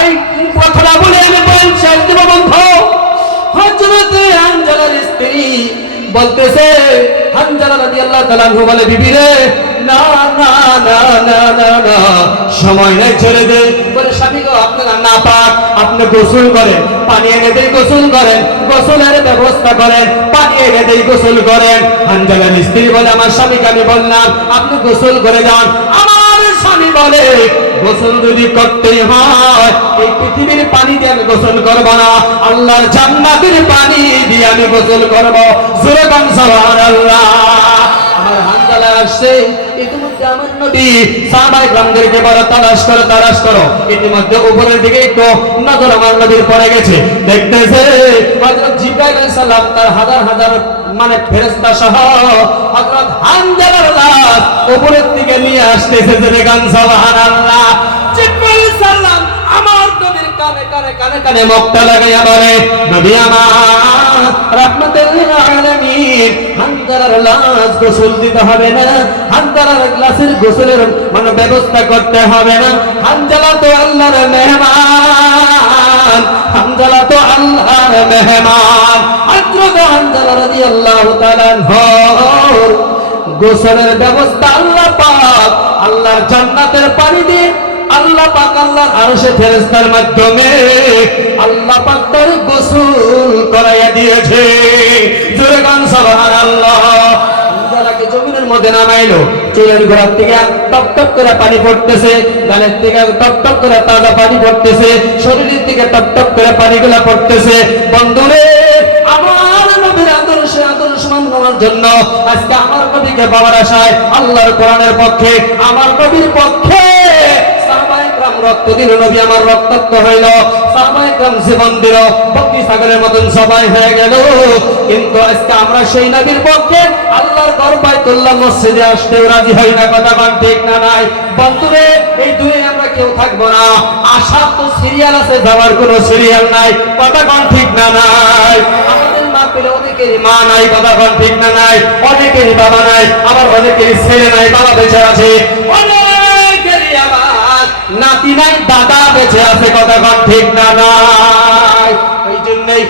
এই কথাটা বলে আমি বলছি বন্ধু, হযরত হানজালার স্ত্রী বলতেছে, হানজালা রাদিয়াল্লাহু তাআলা আনহু বলে বিবি রে না না না না না না, সময় নাই, ছেড়ে দে। বলে স্বামী গো আপনারা না পাক, আপনি গোসল করেন, পানি এনে দেই গোসল করেন, গোসলের ব্যবস্থা করেন, পানি এনে দেই গোসল করেন। হানজালার স্ত্রী বলে আমার স্বামীকে আমি বললাম আপনি গোসল করে যান। আমার স্বামী বলে গোসল যদি করতেই হয় এই পৃথিবীর পানি দিয়ে আমি গোসল করব না, আল্লাহর জান্নাতের পানি দিয়ে আমি গোসল করব। জোরে বলেন সুবহানাল্লাহ। আমার হানজালা আসছে, ইতিমধ্যে আমার নবী সাহাবায়ে কিরামদেরকে বলে তালাশ করো, তালাশ করো। ইতিমধ্যে উপরের দিকে একটু নজর আমার নবীর পড়ে গেছে, দেখতেছে হযরত জিবরাইল আলাইহিস সালাম তার হাজার হাজার মানে ফেরেশতা সহ হযরত হানজালার লাশ উপরের দিকে নিয়ে আসতেছে। যে গান সুবহানাল্লাহ। জিবরাইল সালাম আমার নবীর কানে কানে কানে কানে মুক্তা লাগাইয়া বলে নবী আমার রাহমাতুল লিল আলামিন, হানজালার লাশ গোসল দিতে হবে না, হানজালার লাশের গোসলের মানে ব্যবস্থা করতে হবে না। হানজালা তো আল্লাহর মেহমান, হানজালা তো আল্লাহর মেহমান। হযরত হানজালা রাদিয়াল্লাহু তাআলা আনহুর গোসলের ব্যবস্থা আল্লাহ পাক আল্লাহর জান্নাতের পানি দিয়ে আল্লাহ পাক আল্লাহর আরশে ফেরেশতার মাধ্যমে আল্লাহ পাক তার গোসল করাইয়া দিয়েছে। জোরে গান সুবহানাল্লাহ। হানজালাকে জমিনের মধ্যে নামাইলো, চুলের গোড়ার থেকে টপ টপ করে পানি পড়তেছে, গালের থেকে টপ টপ করে তাজা পানি পড়তেছে, শরীরের থেকে টপ টপ করে পানিগুলা পড়তেছে। বন্ধুরে আমার নবীর আদর্শে আদর্শমান হওয়ার জন্য আজকে আমার নবীকে পাওয়ার আশায় আল্লাহর কোরআনের পক্ষে, আমার নবীর পক্ষে সাহাবায়ে কিরাম রক্ত দিল, নবী আমার রক্তাক্ত হইল, সাহাবায়ে কিরাম জীবন দিল, বকরি ছাগলের মতন সবাই হয়ে গেল। কিন্তু আজকে আমরা সেই নবীর পক্ষে আল্লাহর ঘর বাইতুল্লাহ মসজিদে আসতেও রাজি হই না। কথা বল ঠিক না নাই? বন্ধুরে এই দুনিয়ায় আমরা কেউ থাকবো না, আসার তো সিরিয়াল আছে, যাওয়ার কোনো সিরিয়াল নাই। কথা বল ঠিক না নাই? আমাদের মা পেলে অনেকেরই মা নাই, কথা বল ঠিক না নাই? অনেকেরই বাবা নাই, আবার অনেকেরই ছেলে নাই, বাবা বেঁচে আছে, অনেকেরই আবার নাতি নাই, দাদা বেঁচে আছে। কথা বল ঠিক না নাই? এই জন্যই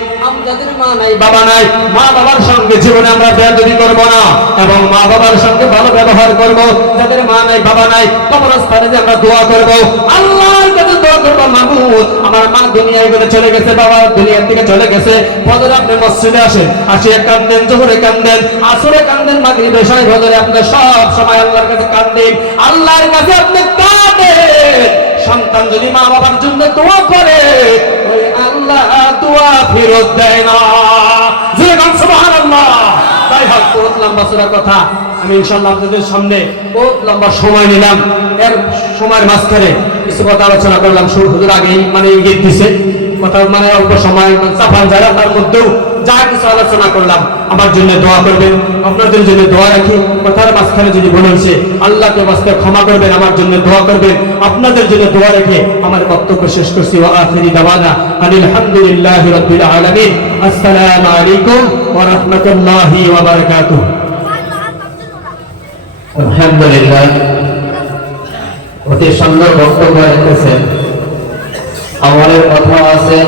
যাদের মা নাই বাবা নাই, মা বাবার সঙ্গে জীবনে আমরা বেয়াদবি করব না এবং মা বাবার সঙ্গে ভালো ব্যবহার করব। যাদের মা নাই বাবা নাই কবরস্থানে যে আমরা দোয়া করব, আল্লাহর কাছে দোয়া করব মাবুদ আমার মা দুনিয়ায় গেলে চলে গেছে, বাবা দুনিয়া থেকে চলে গেছে। ফজরে আপনি মসজিদে আসেন, আসিয়া কান্দেন, জোহরে কান্দেন, আসরে কান্দেন, মাগরিবে এশায় ফজরে আপনি সব সময় আল্লাহর কাছে কান্দেন, আল্লাহর কাছে আপনি কাঁদেন। সন্তান যদি মা বাবার জন্য দোয়া করে ওই আল্লাহ দোয়া ফেরত দেয় না। জোরে গান সুবহানাল্লাহ। তাই হোক, বহুত লম্বা চূড়া কথা আমি ইনশাআল্লাহ আপনাদের সামনে বহুত লম্বা সময় নিলাম, এর সময়ের মাঝখানে কিছু কথা আলোচনা করলাম। হুজুর আগেই মানে ইঙ্গিত দিছে কথা মানে অল্প সময় চাপান যায়, তার মধ্যেও যা কিছু আলোচনা করলাম আমার জন্য দোয়া করবেন, আপনাদের জন্য দোয়া রাখি। কথার মাঝখানে যদি ভুল হয়েছে আল্লাহকে বাস্তে ক্ষমা করবেন, আমার জন্য দোয়া করবেন, আপনাদের জন্য দোয়া রেখে আমার বক্তব্য শেষ করছি। ওয়া আখিরি দাওয়ানা আলহামদুলিল্লাহি রাব্বিল আলামিন। আসসালামু আলাইকুম ওয়া রাহমাতুল্লাহি ওয়া বারাকাতুহু। আলহামদুলিল্লাহ, অতি সুন্দর বক্তব্য রেখেছেন। আমাদের কথা আছে